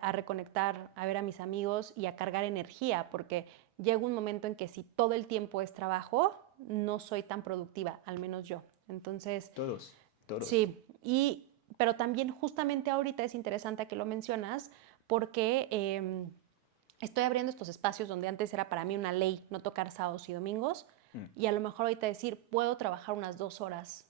a reconectar, a ver a mis amigos y a cargar energía, porque llega un momento en que si todo el tiempo es trabajo, no soy tan productiva, al menos yo. Entonces, Todos. sí, pero también justamente ahorita es interesante que lo mencionas porque estoy abriendo estos espacios donde antes era para mí una ley no tocar sábados y domingos, y a lo mejor ahorita decir, puedo trabajar unas 2 horas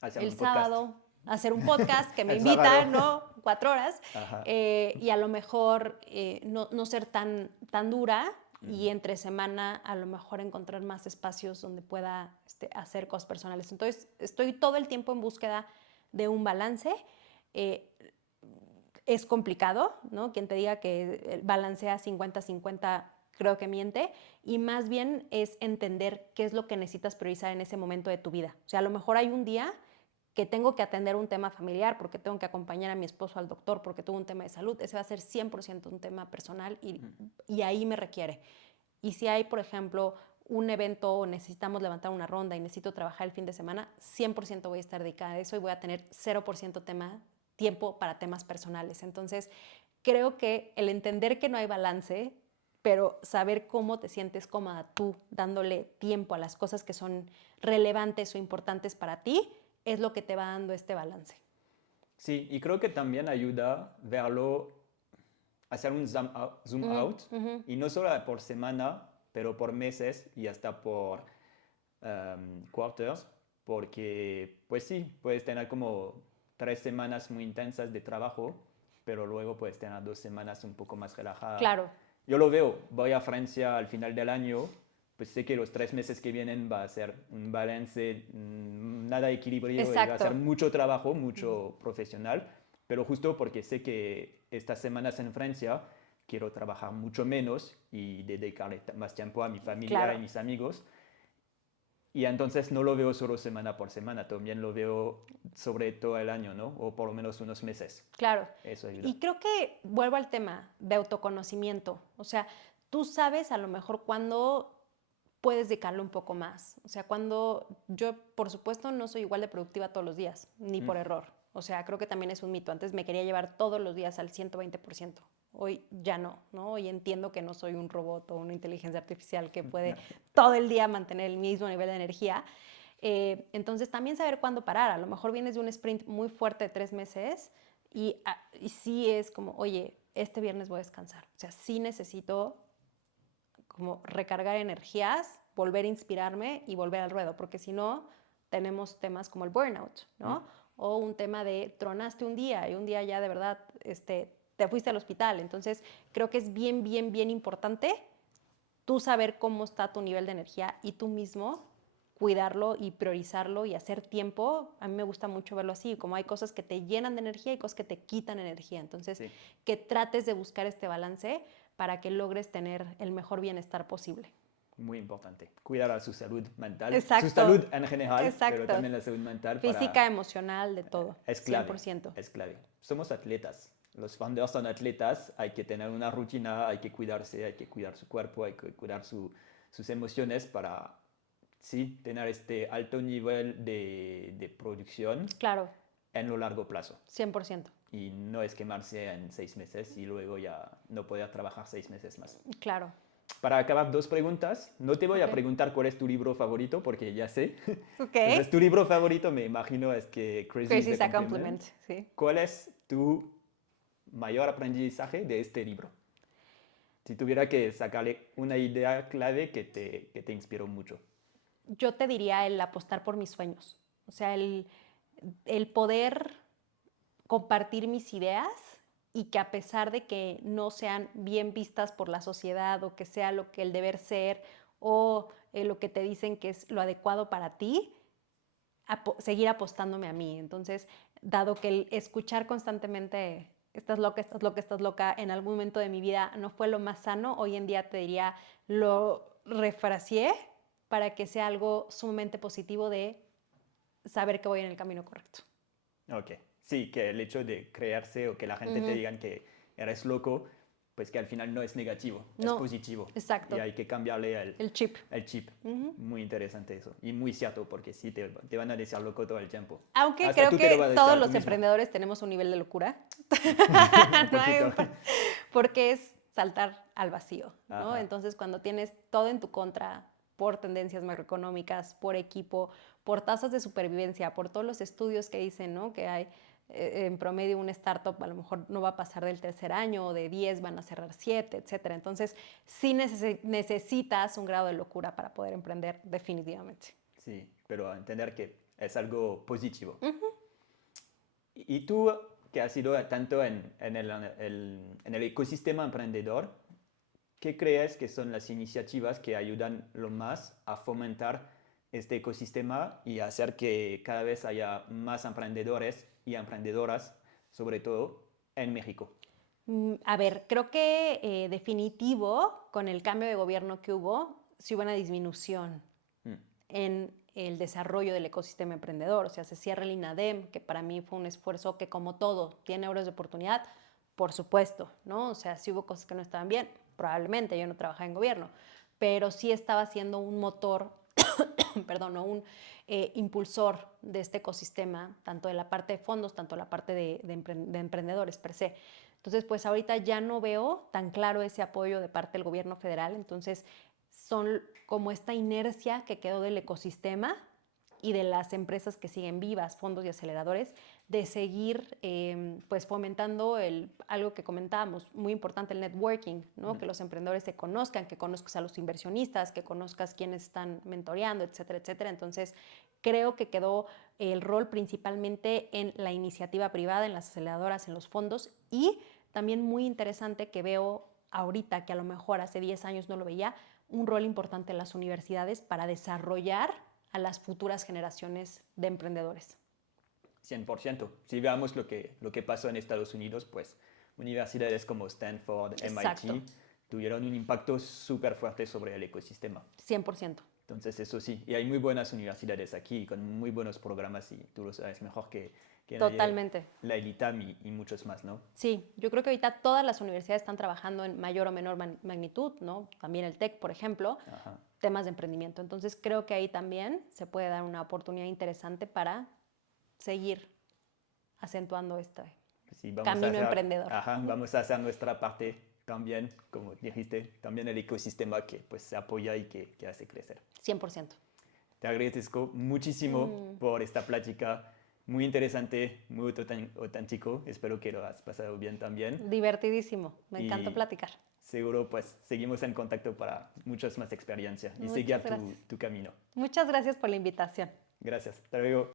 Hacer el un podcast. sábado, hacer un podcast que me El invita, sábado. ¿no? 4 horas, Ajá. y a lo mejor no ser tan dura, y entre semana a lo mejor encontrar más espacios donde pueda hacer cosas personales. Entonces, estoy todo el tiempo en búsqueda de un balance. Es complicado, ¿no? Quien te diga que balancea 50-50 creo que miente, y más bien es entender qué es lo que necesitas priorizar en ese momento de tu vida. O sea, a lo mejor hay un día que tengo que atender un tema familiar, porque tengo que acompañar a mi esposo al doctor, porque tuvo un tema de salud, ese va a ser 100% un tema personal y ahí me requiere. Y si hay, por ejemplo, un evento o necesitamos levantar una ronda y necesito trabajar el fin de semana, 100% voy a estar dedicada a eso y voy a tener 0% tiempo para temas personales. Entonces, creo que el entender que no hay balance, pero saber cómo te sientes cómoda tú dándole tiempo a las cosas que son relevantes o importantes para ti, es lo que te va dando este balance. Sí, y creo que también ayuda verlo, hacer un zoom out, y no solo por semana, pero por meses y hasta por quarters, porque pues sí, puedes tener como 3 semanas muy intensas de trabajo, pero luego puedes tener 2 semanas un poco más relajadas. Claro. Yo lo veo, voy a Francia al final del año, pues sé que los 3 meses que vienen va a ser un balance, nada equilibrio, y va a ser mucho trabajo, mucho profesional, pero justo porque sé que estas semanas en Francia quiero trabajar mucho menos y dedicarle más tiempo a mi familia y mis amigos. Y entonces no lo veo solo semana por semana, también lo veo sobre todo el año, ¿no? O por lo menos unos meses. Claro. Eso ayuda. Y creo que vuelvo al tema de autoconocimiento. O sea, tú sabes a lo mejor cuándo puedes dedicarle un poco más. O sea, cuando yo, por supuesto, no soy igual de productiva todos los días, ni por error. O sea, creo que también es un mito. Antes me quería llevar todos los días al 120%. Hoy ya no, ¿no? Hoy entiendo que no soy un robot o una inteligencia artificial que puede todo el día mantener el mismo nivel de energía. Entonces, también saber cuándo parar. A lo mejor vienes de un sprint muy fuerte de 3 meses y sí es como, oye, este viernes voy a descansar. O sea, sí necesito como recargar energías, volver a inspirarme y volver al ruedo, porque si no, tenemos temas como el burnout, ¿no? O un tema de tronaste un día y un día ya de verdad te fuiste al hospital. Entonces, creo que es bien, bien, bien importante tú saber cómo está tu nivel de energía y tú mismo cuidarlo y priorizarlo y hacer tiempo. A mí me gusta mucho verlo así, como hay cosas que te llenan de energía y cosas que te quitan energía. Entonces, que trates de buscar este balance para que logres tener el mejor bienestar posible. Muy importante. Cuidar a su salud mental. Exacto. Su salud en general, Exacto. pero también la salud mental. Física, emocional, de todo. Es clave. 100%. Es clave. Somos atletas. Los founders son atletas. Hay que tener una rutina, hay que cuidarse, hay que cuidar su cuerpo, hay que cuidar sus emociones para, sí, tener este alto nivel de producción. Claro. En lo largo plazo. 100%. Y no es quemarse en 6 meses y luego ya no poder trabajar 6 meses más. Claro. Para acabar, 2 preguntas. No te voy a preguntar cuál es tu libro favorito, porque ya sé. Entonces, tu libro favorito, me imagino, es que Crazy is a Compliment. Sí. ¿Cuál es tu mayor aprendizaje de este libro? Si tuviera que sacarle una idea clave que te inspiró mucho. Yo te diría el apostar por mis sueños. O sea, el poder compartir mis ideas y que a pesar de que no sean bien vistas por la sociedad o que sea lo que el deber ser o lo que te dicen que es lo adecuado para ti, seguir apostándome a mí. Entonces, dado que el escuchar constantemente estás loca, estás loca, estás loca, en algún momento de mi vida no fue lo más sano, hoy en día te diría, lo refraseé para que sea algo sumamente positivo de saber que voy en el camino correcto. Ok. Sí, que el hecho de creerse o que la gente te digan que eres loco, pues que al final no es negativo, es positivo. Exacto. Y hay que cambiarle el chip. El chip. Muy interesante eso. Y muy cierto, porque sí, te van a decir loco todo el tiempo. Aunque hasta creo que todos los emprendedores tenemos un nivel de locura. Porque es saltar al vacío, ¿no? Entonces, cuando tienes todo en tu contra, por tendencias macroeconómicas, por equipo, por tasas de supervivencia, por todos los estudios que dicen, ¿no? Que hay En promedio, un startup a lo mejor no va a pasar del tercer año, o de 10 van a cerrar 7, etcétera. Entonces, sí necesitas un grado de locura para poder emprender definitivamente. Sí, pero entender que es algo positivo. Ujú. Y tú, que has sido tanto en el ecosistema emprendedor, ¿qué crees que son las iniciativas que ayudan lo más a fomentar este ecosistema y a hacer que cada vez haya más emprendedores y emprendedoras, sobre todo en México? A ver, creo que definitivo, con el cambio de gobierno que hubo, sí hubo una disminución Mm, en el desarrollo del ecosistema emprendedor. O sea, se cierra el INADEM, que para mí fue un esfuerzo que, como todo, tiene euros de oportunidad, por supuesto, ¿no? O sea, si hubo cosas que no estaban bien, probablemente, yo no trabajaba en gobierno, pero sí estaba siendo un motor, perdón, o un impulsor de este ecosistema, tanto de la parte de fondos, tanto de la parte de emprendedores per se. Entonces, pues ahorita ya no veo tan claro ese apoyo de parte del gobierno federal, entonces son como esta inercia que quedó del ecosistema y de las empresas que siguen vivas, fondos y aceleradores, de seguir pues fomentando algo que comentábamos, muy importante, el networking, ¿no? Que los emprendedores se conozcan, que conozcas a los inversionistas, que conozcas quiénes están mentoreando, etcétera, etcétera. Entonces, creo que quedó el rol principalmente en la iniciativa privada, en las aceleradoras, en los fondos, y también muy interesante que veo ahorita, que a lo mejor hace 10 años no lo veía, un rol importante en las universidades para desarrollar a las futuras generaciones de emprendedores. 100%. Si veamos lo que pasó en Estados Unidos, pues universidades como Stanford, Exacto, MIT, tuvieron un impacto súper fuerte sobre el ecosistema. 100%. Entonces, eso sí, y hay muy buenas universidades aquí con muy buenos programas y tú lo sabes mejor que nadie, Totalmente. la ELITAM y muchos más, ¿no? Sí, yo creo que ahorita todas las universidades están trabajando en mayor o menor magnitud, ¿no? También el TEC, por ejemplo, Ajá. temas de emprendimiento. Entonces creo que ahí también se puede dar una oportunidad interesante para seguir acentuando este Sí, vamos a camino hacer, emprendedor. ajá, vamos a hacer nuestra parte también, como dijiste, también el ecosistema que pues se apoya y que hace crecer. 100%. Te agradezco muchísimo por esta plática, muy interesante, muy auténtico. Espero que lo has pasado bien también. Divertidísimo. Me encantó Y platicar. seguro pues seguimos en contacto para muchas más experiencias y seguir Muchas gracias. tu camino. Muchas gracias por la invitación. Gracias. Hasta luego.